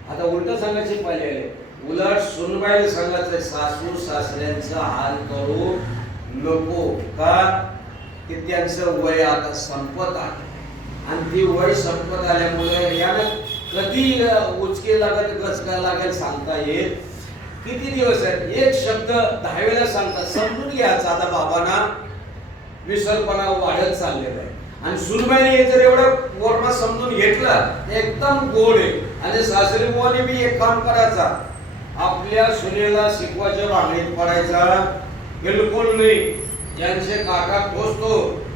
आता उलट सांगायचे पाहिले, उलट सुनबाईला सांगायचं सासू सासऱ्यांचा हाल करू नको. का? की त्यांचं वय आता संपत आहे, आणि ती वय संपत आल्यामुळे यानं कधी उचके लागेल गचका लागेल सांगता येत. किती दिवस आहेत? एक शब्द 10 वेळा सांगतात, समजून घ्यायचा. आता बाबांना विसरपणा वाढत चाललेला आहे, आणि सुनबाईने जर एवढं वर्ण समजून घेतलं एकदम गोड आहे. आणि सासरी बुवाने बी एक काम करायचा, आपल्या सुनेला शिकवायच्या भांडणीत पडायचा बिलकुल नाही. ज्यांचे काका टोचतो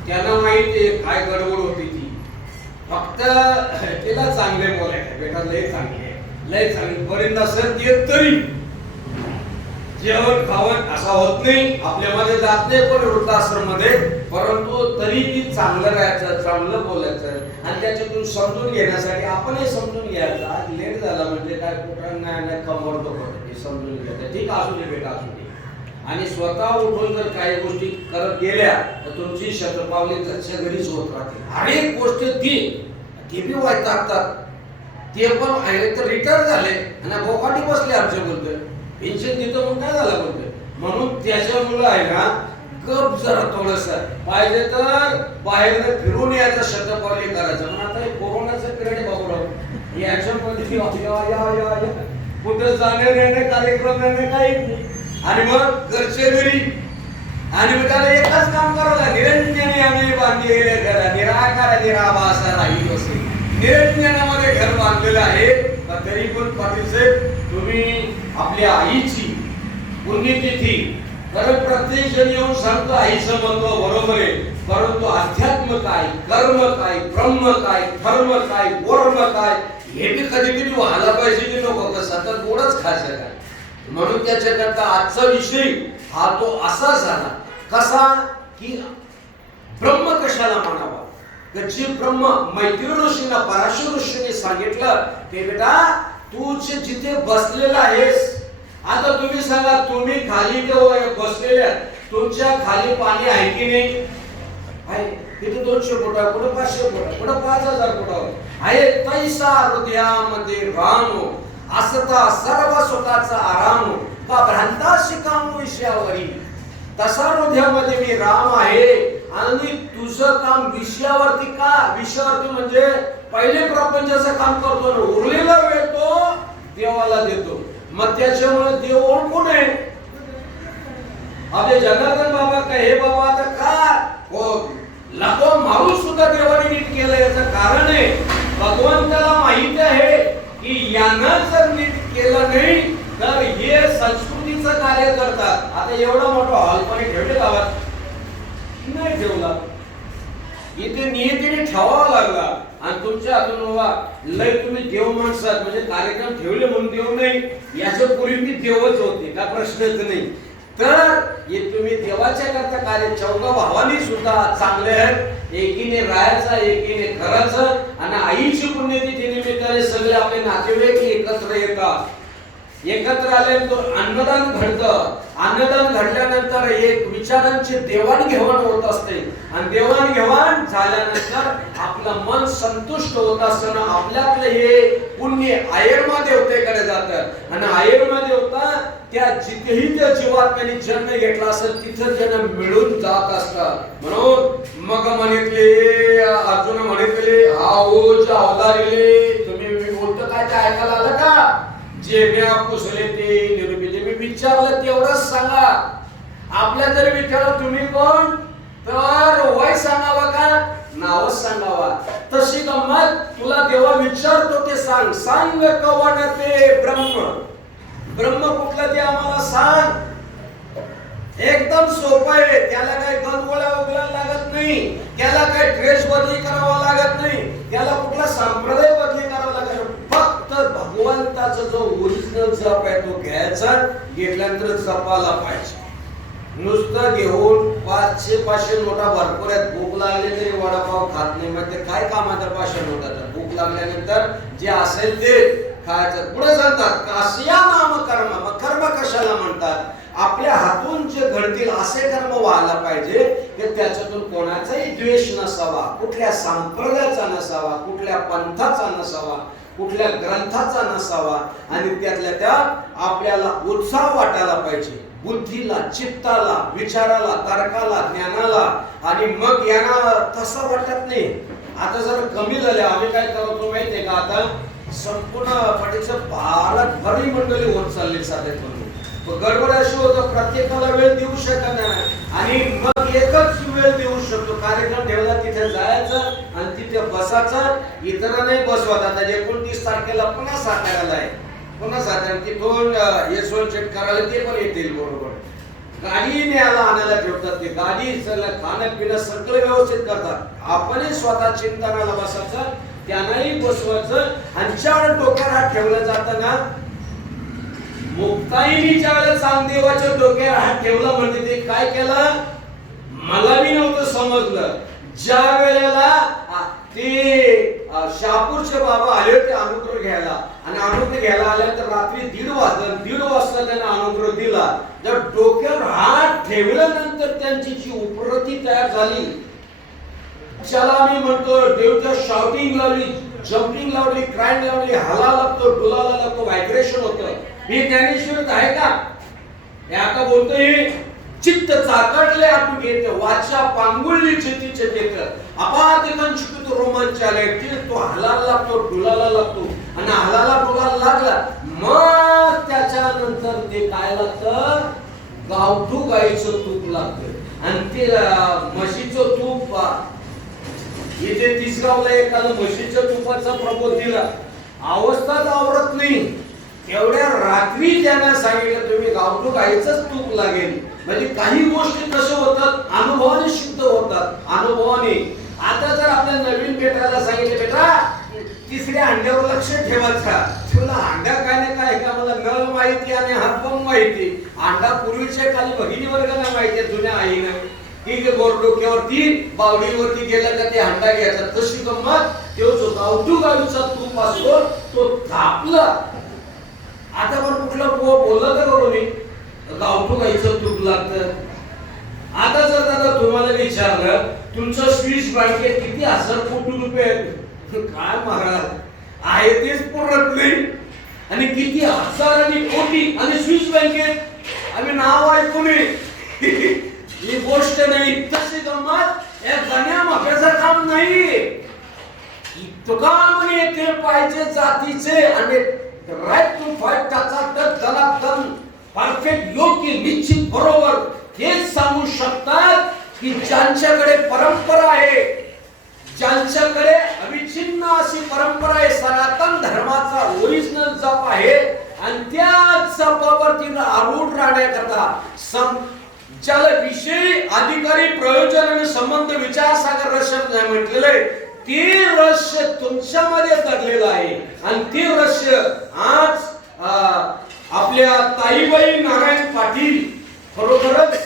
त्यांना माहिती आहे काय गडबड होती ती. फक्त तिला चांगले बोलायचे, बेटा लय चांगले, लय चांगली पर्यंत असेल ते तरी जेवण खावण असा होत नाही, आपल्यामध्ये जात नाही पण वृद्धाश्रम मध्ये, परंतु तरी ती चांगलं राहायचं, चांगलं बोलायचं. आणि त्याच्यातून समजून घेण्यासाठी आपणही समजून घ्यायचं. आज लेट झाला म्हणजे काय कुठं नाही कमर दुखत, समजून घ्यायचं. ठीक असू दे बेटा, असू दे. आणि स्वतः उठून जर काही गोष्टी करत गेल्या तर तुमची शतपावली घरच्या घरीच होत राहते. हर एक गोष्ट ती ते बी वैतागतात. ते पण आहे तर रिटायर झाले आणि बोकाटी बसले आमच्या बोलतोय पेन्शन देतो म्हणून काय झालं बोलतोय. म्हणून त्याच्यामुळं आहे ना गप जरा थोडस पाहिजे तर बाहेर फिरून यायचा शतपावली करायचं. पण आता हे कोरोनाचं पिरियड बाबूराव याच्यामध्ये कुठं जाणे येणे कार्यक्रम येणे काही नाही. आणि मग घरचे घरी आणि मग त्याला एकच काम करावं निरंजनी आम्ही बांधलेले घर निराकार निराभासा राहील असे निरंजनामध्ये घर बांधलेलं आहे. तरी पण पाटील साहेब तुम्ही आपल्या आईची पुण्यतिथी कारण प्रत्येक जण येऊन सांगतो आईचं महत्व बरोबर आहे. परंतु अध्यात्म काय कर्म काय ब्रह्म काय धर्म काय वर्म काय हे बी कधीतरी व्हायला पाहिजे की नको सतत गोडच खायचं काय. म्हणून त्याच्याकरता आजचा विषय हा तो असा झाला कसा की ब्रह्म कशाला म्हणावा. जे ब्रह्म मैत्री ऋषींना पराशर ऋषीने सांगितलं ते बेटा तू जिथे बसलेला आहेस आता तुम्ही सांगा तुम्ही खाली बसलेले तुमच्या खाली पाणी आहे की नाही आहे. तिथे 200 फूट आहे कुठं 500 फूट आहे कुठं 5000 फुटावर आहे. तैसा हृदयामध्ये राम असता सर्व स्वतःचा आराम का भ्रांता शिकामू विषयावरी. तसा हृदयामध्ये मी राम आहे आणि तुझं काम विषयावरती का विषयावरती म्हणजे पहिले प्रपंचाचं काम करतो ना उरलेला वेळ तो देवाला देतो. मग त्याच्यामुळे देव ओळखून आहे. अबे जनार्दन बाबा काय हे बाबा आता का लाखो मारून सुद्धा देवाने नीट केलं याचं कारण आहे भगवंताला माहिती आहे की यानं जर नीट केलं नाही तर हे संस्कृतीचं कार्य करतात. आता एवढा मोठा हॉल पण ठेवले गावात नाही ठेवला इथे नियतीने ठेवावा लागला. आणि तुमच्या हातून लय तुम्ही देव माणसात म्हणजे कार्यक्रम ठेवले म्हणून देव नाही याच्या पूर्वी मी देवच होते का प्रश्नच नाही. तर हे तुम्ही देवाच्या करता कार्य चौघा भावानी सुद्धा चांगले आहेत. एकीने राहायचं एकीने करायचं आणि आईची पुण्यतिथी निमित्ताने सगळे आपले नातेवाईक एकत्र येतात. एकत्र आल्यानंतर अन्नदान घडतं. अन्नदान घडल्यानंतर एक विचारांची देवाणघेवाण होत असते आणि देवाणघेवाण झाल्यानंतर आपलं मन संतुष्ट होत असताना आपल्यातलं हे पुण्य आयर्मा देवतेकडे जातं आणि आयर्मा देवता त्या जिथेही त्या जीवात्म्याने जन्म घेतला असेल तिथं जन्म मिळून जात असतात. म्हणून मग म्हणितले अर्जुन म्हणितले आओज अवतारिले तुम्ही मी बोलतो काय ते ऐकायला आलं का. जे मी कुसले ते निरूपिले मी विचारलं तेवढंच सांगा. आपल्या जर विचारलं तुम्ही कोण तर वय सांगावा का नावच सांगावा. तशी गंमत तुला देवा विचारतो ते सांग. सांग कवण ते ब्रह्म ब्रह्म कुठलं ते आम्हाला सांग. एकदम सोपं आहे. त्याला काही गणगोळ्या वगैरे लागत नाही. त्याला काही ड्रेस बदली करावा लागत नाही. त्याला कुठला संप्रदाय बदली करावा लागत नाही. फक्त भगवंताचा जो ओरिजिनल जप आहे तो घ्यायचा घेतल्यानंतर जपाला पाहिजे. नुसतं घेऊन 500 नोटा भरपूर आहेत भूक लागली तरी वडापाव खात नाही. मग ते काय कामाचं 500 नोटा. भूक लागल्यानंतर जे असेल ते खायचं. पुढे सांगतात कासिया नाम कर्म. मग कर्म कशाला म्हणतात. आपल्या हातून जे घडतील असे कर्म व्हायला पाहिजे की त्याच्यातून कोणाचाही द्वेष नसावा कुठल्या संप्रदायाचा नसावा कुठल्या पंथाचा नसावा कुठल्या ग्रंथाचा नसावा आणि त्यातल्या त्यात आपल्याला उत्साह वाटायला पाहिजे बुद्धीला चित्ताला विचाराला तर्काला ज्ञानाला. आणि मग यांना तसं वाटत नाही. आता जर कमी झाले आम्ही काय करतो माहितीये का आता संपूर्ण पाठीचं भारतभरी मंडळी होत चालली साधे करून गडबड अशी होतं प्रत्येकाला वेळ देऊ शकत नाही आणि मग एकच वेळ देऊ शकतो. कार्यक्रम ठेवला तिथे जायचं आणि तिथे बसायचं. इतरांनाही बसवत. आता 29 तारखेला पुन्हा साताऱ्याला आहे पुन्हा सातारा तिथून यशवंत चेट करायला ते पण येतील बरोबर. गाडी न्यायला आणायला ठेवतात. ते गाडी खाणं पिणं सगळं व्यवस्थित करतात. आपणही स्वतः चिंतनाला बसायचं त्यांनाही बसवायचं. आणि ज्यावेळेस डोक्यावर हात ठेवलं जातं ना मुक्ताईनी ज्यावेळेस चांगदेवाच्या डोक्यावर हात ठेवला म्हणजे ते काय केलं मला मी नव्हतं समजलं. ज्या वेळेला ते शहापूरचे बाबा आले होते अनुग्रह घ्यायला आणि अनुग्रह घ्यायला आल्यानंतर रात्री 1:30 वाजता त्यांना अनुग्रह दिला. जर डोक्यावर हात ठेवल्यानंतर त्यांची जी उपरती तयार झाली ज्याला आम्ही म्हणतो देवच्या शाउटिंग लावली, जम्पिंग लावली, क्राईम लावली, हाला लागतो, डुलाला लागतो, व्हायब्रेशन होतं. हे ज्ञानेश्वरीत आहे का? हे आता बोलतोय चित्त चाकटले आटू घेत, वाचा पांगुळली चित्तीचे देत, अपातिकन शिकतो रोमांच आले, तो हलाला लागतो, डुलाला लागतो, आणि हलाला डुलाला लागला मग त्याच्यानंतर ते काय लागतं? गावठू गाईचं तूप लागतं. आणि ते म्हशीचं तूप, इथे तिसगावला एखादं म्हशीच्या तुपाचा प्रबोध दिला, अवस्थाच आवरत नाही. एवढ्या रात्री त्यांना सांगितलं तुम्ही गावठू गाईचंच तूप लागेल. म्हणजे काही गोष्टी कशा होतात? अनुभवाने सिद्ध होतात, अनुभवाने. आता जर आपल्या नवीन बेटाला सांगितलं बेटा तिसऱ्या अंड्यावर लक्ष ठेवायचा, तुला अंडा काय नाही काय का मला नळ माहिती आणि हातपंप माहिती, अंडा पूर्वीच्या खाली भगिनी वर्गाला माहिती आहे जुन्या आईनं की गोरडोक्यावरती बावडीवरती गेला का ते अंडा घ्यायचा. तशी गंमत तो जो गावठू गाईचा तूप असतो तो थापला. आता पण कुठला बोललं तर कोणी गावठू गाईचं तूप लागतं. आता जर दादा तुम्हाला विचारलं तुमचं स्विस बँकेत किती हजार कोटी रुपये आहेत, काय महाराज आहे तेच पुरत नाही, आणि किती हजार आणि कोटी, आणि स्विस बँकेत आम्ही नाव ऐकू नये ही गोष्ट नाही. तशी गंमत या गण्या माफ्याचं काम नाही. तुका म्हणे ते पाहिजे जातीचे आणि राईट टू फाईट त्याचा परफेक्ट योग्य निश्चित बरोबर हेच सांगू शकतात की ज्यांच्याकडे परंपरा आहे, ज्यांच्याकडे अविच्छिन्न अशी परंपरा आहे, सनातन धर्माचा ओरिजिनल जप आहे, आणि त्या जपावरती आरूढ राहण्याकरता ज्याला विषय अधिकारी प्रयोजन आणि संबंध विचारसागर रहस्य म्हटलेले ते रहस्य तुमच्यामध्ये दडलेलं आहे. आणि ते रहस्य आज आपल्या ताईबाई नारायण पाटील खरोखरच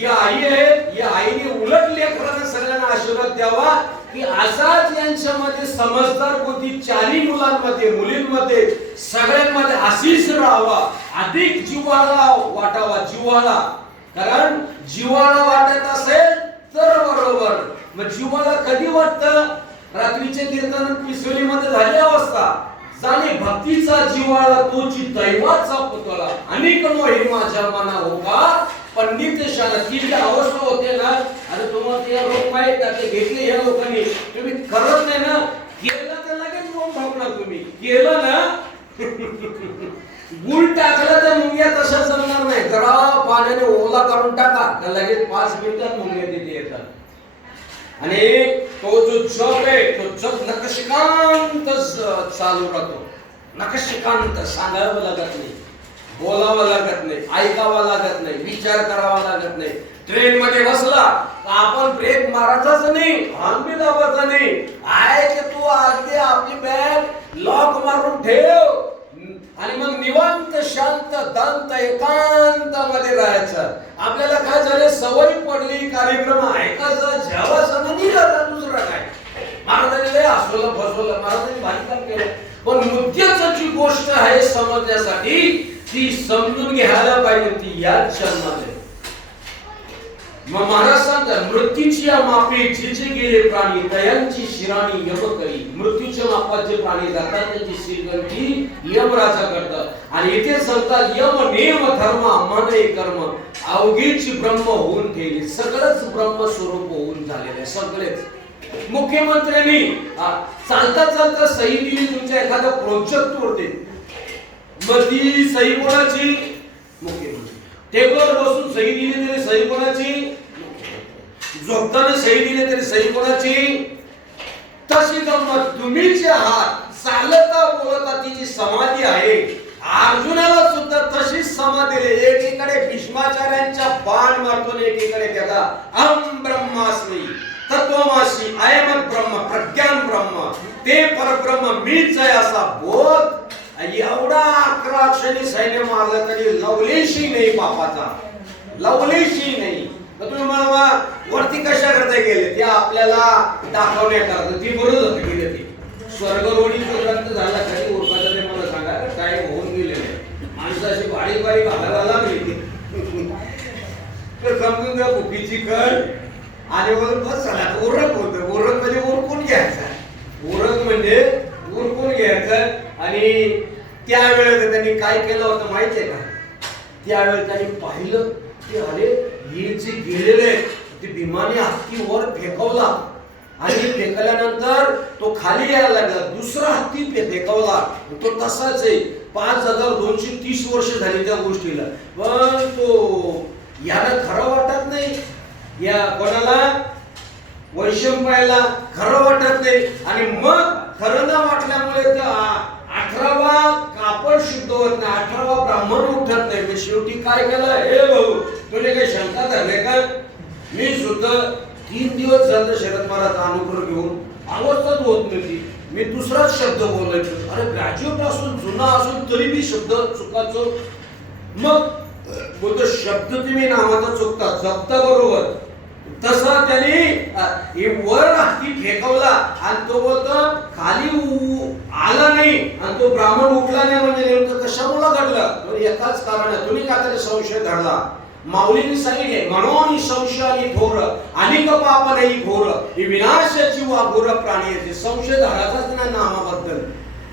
या आई आहेत. या आईने उलट लेकरांना सगळ्यांना आशीर्वाद द्यावा की आझाद यांच्यामध्ये समजदार बुद्धी चारी मुलांमध्ये मुलींमध्ये सगळ्यांमध्ये अशीच राहावा, अधिक जिव्हाळा वाटावा, जिव्हाळा. कारण जिव्हाळा वाटत असेल तर बरोबर. मग जिव्हाळा कधी वाटतं? रात्रीचे कीर्तन पिसोलीमध्ये झाली अवस्था जाणे भक्तीचा जिव्हाळा तोची दैवाचा पुतळा अनेक नोही माझ्या मना होका पंडित शाळा. ती अवस्था होते ना, अरे तुम्हाला ते लोक माहित ना, ते घेतले या लोकांनी, तुम्ही करत नाही ना, केलं तर लगेच बोंब भावणार. तुम्ही केलं ना गुळ टाकला तर मुंग्या तशा जमणार नाही. जरा पाण्याने ओला करून टाका लगेच 5 मिनिटात मुंग्या तिथे येतात. आणि तो जो जप आहे तो जप नकशिकांत चालू राहतो. नकशिकांत सांगावं लागत नाही, बोलावं लागत नाही, ऐकावं लागत नाही, विचार करावा लागत नाही. ट्रेन मध्ये बसला तर आपण ब्रेक मारायचाच नाही, हॉर्न बी दाबायचा नाही. आहे की तू अगदी आपली बॅग लॉक मारून ठेव आणि मग निवांत शांत दांत एकांत मध्ये राहायचं. आपल्याला काय झाले, सवय पडली कार्यक्रम ऐकायचा जेवायचं ना निघाला दुसरं काय. महाराजांनी लय हसवलं फसवलं, महाराजांनी भारी काम केलं, पण मुद्द्याची जी गोष्ट आहे समजण्यासाठी ती समजून घ्यायला पाहिजे. ती याच जन्मात मग महाराज सांगतात मृत्यूची मापे जे जे गेले प्राणी तयांची शिराणी यम करी. मृत्यूच्या मापात जे प्राणी जातात त्यांची शिरगंठी यमराजा करतात. आणि इथे सांगतात यम नेम धर्म मन कर्म अवघेची ब्रह्म होऊन ठेवली. सगळंच ब्रह्म स्वरूप होऊन झालेले सगळेच. मुख्यमंत्र्यांनी चालता चालता सही दिली तुमच्या एखाद्या प्रोजेक्ट वरती, मग ती सही कोणाची? मुख्यमंत्री. टेबलवर बसून सही दिली तरी सही कोणाची? झोपताना सही दिली तरी सही कोणाची? तशी गंमत तुम्ही जे आहात चालता बोलता तिची समाधी आहे. अर्जुनाला सुद्धा तशीच समाधी दिली. एकीकडे भीष्माचार्यांच्या बाण मारतो, एकीकडे त्याला अहम ब्रह्मास्मी तत्वमासी अयम ब्रह्म प्रज्ञान ब्रह्म ते परब्रह्म मीच आहे असा बोध. एवढा 11 अक्षरी सैन्य मारलं तरी लवलेशी नाही पापाचा, लवलेशी नाही. तुम्ही मला वरती कशा करता गेले ते आपल्याला दाखवण्याकरता ती बरोबर होती गेली. ती स्वर्गरोडीचा ग्रंथ झाला कधी ओळखायचा ते मला सांगा. टाइम होऊन गेलेले माणसाची बारीक बारीक घालायला लागली तर समजून द्या भुकीची कळ आणि बोलून बस चला उरक होतं. उरक म्हणजे उरकून घ्यायचं. उरक म्हणजे उरकून घ्यायचं. आणि त्यावेळेस त्यांनी काय केलं होतं माहितीये का? त्यावेळेस त्यांनी पाहिलं की अरे हे जे गेलेले ते भीमाने हत्ती वर फेकवला आणि फेकल्यानंतर तो खाली यायला लागला. दुसरा हत्ती फेकवला तो तसाच आहे. 5230 वर्ष झाली त्या गोष्टीला. पण तो याला खरं वाटत नाही. या कोणाला? वैशंपायला खरं वाटत नाही. आणि मग खरं न वाटल्यामुळे त्या 18वा कापड शुद्ध होत नाही, 18वा ब्राह्मण उठत नाही. मी शेवटी काय केलं? हे भाऊ तुला काही शंका धरले का? मी सुद्धा 3 दिवस झालं शरद महाराजचा अनुग्रह घेऊन अवस्थाच होत नव्हती. मी दुसराच शब्द बोलायचो. अरे ग्रॅज्युएट असून जुना असून तरी मी शब्द चुकाचो. मग बोलतो शब्द तुम्ही नावाचा चुकता जपता बरोबर. तसा त्यांनी वर हत्ती फेकवला आणि तो बोलतो खाली आला नाही आणि तो ब्राह्मण उठला नाही. म्हणजे नेमकं कशामुळे घडलं? तर एकाच कारण आहे. तुम्ही काहीतरी संशय धरला. माऊलींनी सांगितले म्हणून संशयाने थोर अनेक पाप नाही घोर ही विनाशाची वाघोर प्राणी आहे. संशय धराचाच नाही नामाबद्दल.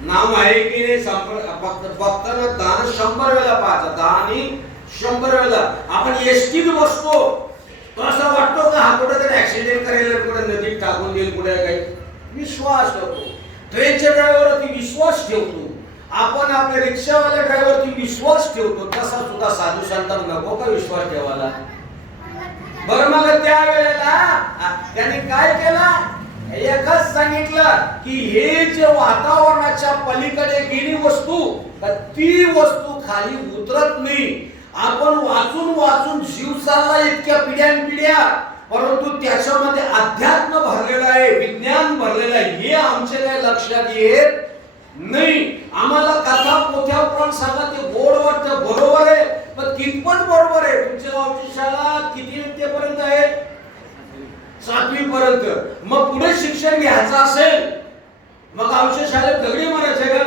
नाम आहे की नाही बघताना दान 100 वेळा पाहायचं. दानी 100 वेळा. आपण एसटीत बसतो तो असं वाटतो का हा कुठेतरी ऍक्सिडेंट करेल, कुठे नदीत टाकून देईल, कुठे काही विश्वास ठेवतो. ट्रेनच्या ड्रायव्हरवरती विश्वास ठेवतो. आपण आपल्या रिक्षावाल्या ड्रायव्हरवरती विश्वास ठेवतो. तसा सुद्धा साधू संतांवर नको का विश्वास ठेवायला? बरं मग त्या वेळेला त्यांनी काय केलं? एकच सांगितलं की हे जे वातावरणाच्या पलीकडे गेली वस्तू ती वस्तू खाली उतरत नाही. आपण वाचून वाचून जीव चालला इतक्या पिढ्यानपिढ्या, परंतु त्याच्यामध्ये अध्यात्म भरलेलं आहे, विज्ञान भरलेलं आहे. हे आमच्या काय लक्षात येत नाही. आम्हाला कथा पोथ्या पण सांगा ते गोड वाटतं, बरोबर आहे. पण कितपत बरोबर आहे? तुमच्या गावची शाळा किती पर्यंत आहे? 7वी पर्यंत. मग पुढे शिक्षण घ्यायचं असेल मग आमच्या शाळेत दगडी मारायचे का?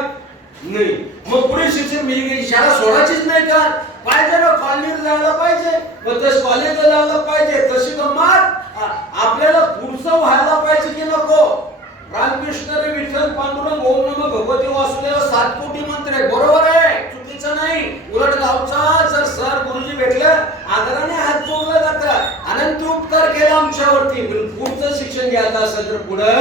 नाही. मग पुढे शिक्षण म्हणजे शाळा सोडायचीच नाही का? पाहिजे ना कॉलेज जायला पाहिजे. मग तस कॉलेजला जायला पाहिजे. तशी गंमत आपल्याला पुढचं व्हायला पाहिजे की नको? रामकृष्ण रे विठ्ठल पांडुरंग ओम नमः भगवते वासुदेव 7 कोटी मंत्र आहे. बरोबर आहे, चुकीचं नाही. उलट गावचा जर सर गुरुजी भेटले आदराने हात जोडला जातात. अनंत उपकार केला आमच्यावरती. पुढचं शिक्षण घ्यायचं असेल तर पुढे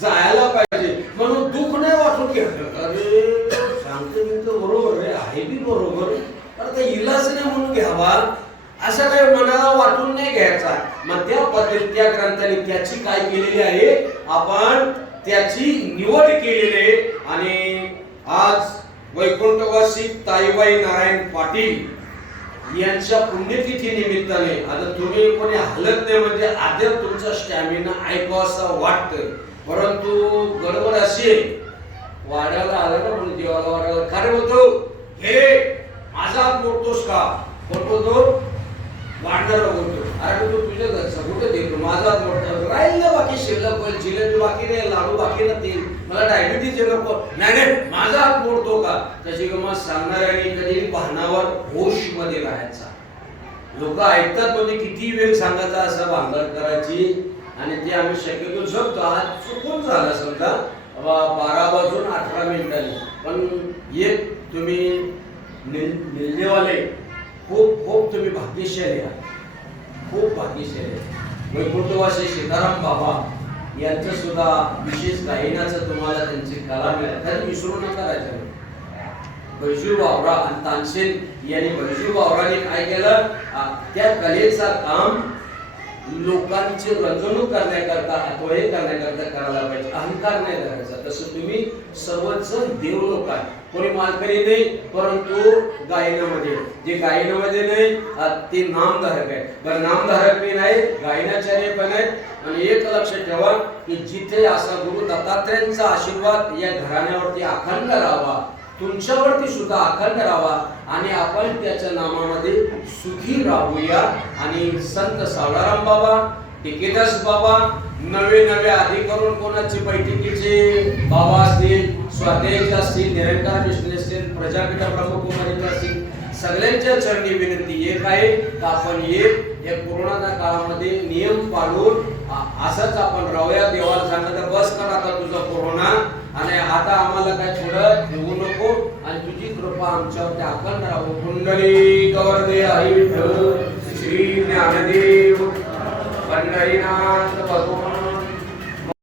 जायला पाहिजे. म्हणून दुःख नाही वाटून घ्यायचं. अरे सांगते मी तर बरोबर आहे बी बरोबर. आता इलाज नाही म्हणून घ्यावा असं काही मनाला वाटून नाही घ्यायचा. मग त्या पद्धतीने त्या ग्रंथाने त्याची काय केलेली आहे? आपण त्याची निवड केलेली आहे. आणि आज वैकुंठवासी ताईबाई नारायण पाटील यांच्या पुण्यतिथी निमित्ताने आता तुम्ही कोणी हलत नाही म्हणजे आधी तुमचा स्टॅमिना ऐकावं वाटतं. परंतु गडबड अशी आहे वाड्याला आलं ना म्हणून देवाला वाड्याला खरं होतो हे माझा मोडतोस का? बोलतो वाढणार बोलतो. अरे तू तुझ्या घरचा कुठे देतो माझा मोडतो राहील ना बाकी शिल्लक होईल. जिलेबी बाकी नाही, लाडू बाकी नसतील, मला डायबिटीज नको. नाही माझा हात मोडतो का? त्याची गंमत सांगणाऱ्यांनी कधी भानावर होश मध्ये राहायचा. लोक ऐकतात म्हणजे किती वेळ सांगायचा असं भांगर करायची आणि ते आम्ही शक्यतो जगतो. आज चुकून झालं समजा 12 वाजून 18 मिनिटांनी. पण एक तुम्ही निलनेवाले खूप खूप तुम्ही भाग्यशाली आहात, खूप भाग्यशाली. वैकुंठवासी सीताराम बाबा यांचं सुद्धा विशेष गायनाचं तुम्हाला त्यांची कला मिळाली कधी विसरू नका. राजा बैजू बावरा आणि तानसेन यांनी बैजू बावराने काय केलं? त्या कलेचा काम लोकांची रंजवणूक करण्याकरता अथवा हे करण्याकरता करायला पाहिजे. अहंकार नाही करायचा. तसं तुम्ही सर्वच देव लोक आहे. कोणी मालकरी नाही, परंतु गायनामध्ये जे गायनामध्ये नाही ते नामधारक आहे. बरं नामधारक बी नाही, गायनाचार्य पण आहेत. आणि एक लक्षात ठेवा की जिथे असा गुरु दत्तात्रेयांचा आशीर्वाद या घराण्यावरती अखंड राहावा, तुमच्यावरती सुद्धा अखंड राहावा आणि आपण त्याच्या नामामध्ये सुखी राहूया. आणि संत सावळाराम बाबा, टिकेदास बाबा, नवे नवे आधी करून कोणाचे बैठकीचे बाबा असतील, स्वाध्यायचे असतील, निरंकार मिशनरी असतील, प्रजापिता ब्रह्मकुमारीचे असतील, सगळ्यांच्या चरणी विनंती एक आहे की आपण या कोरोनाच्या काळामध्ये नियम पाळून असंच आपण राहूया. देवाला सांगितलं बस कर आता तुझा कोरोना, आणि आता आम्हाला काय थोडं येऊ नको, आणि तुझी कृपा आमच्यावरती अखंड राहू. कुंडली गौरदे हरी विठ्ठल श्री ज्ञानदेव पंढरीनाथ भगवान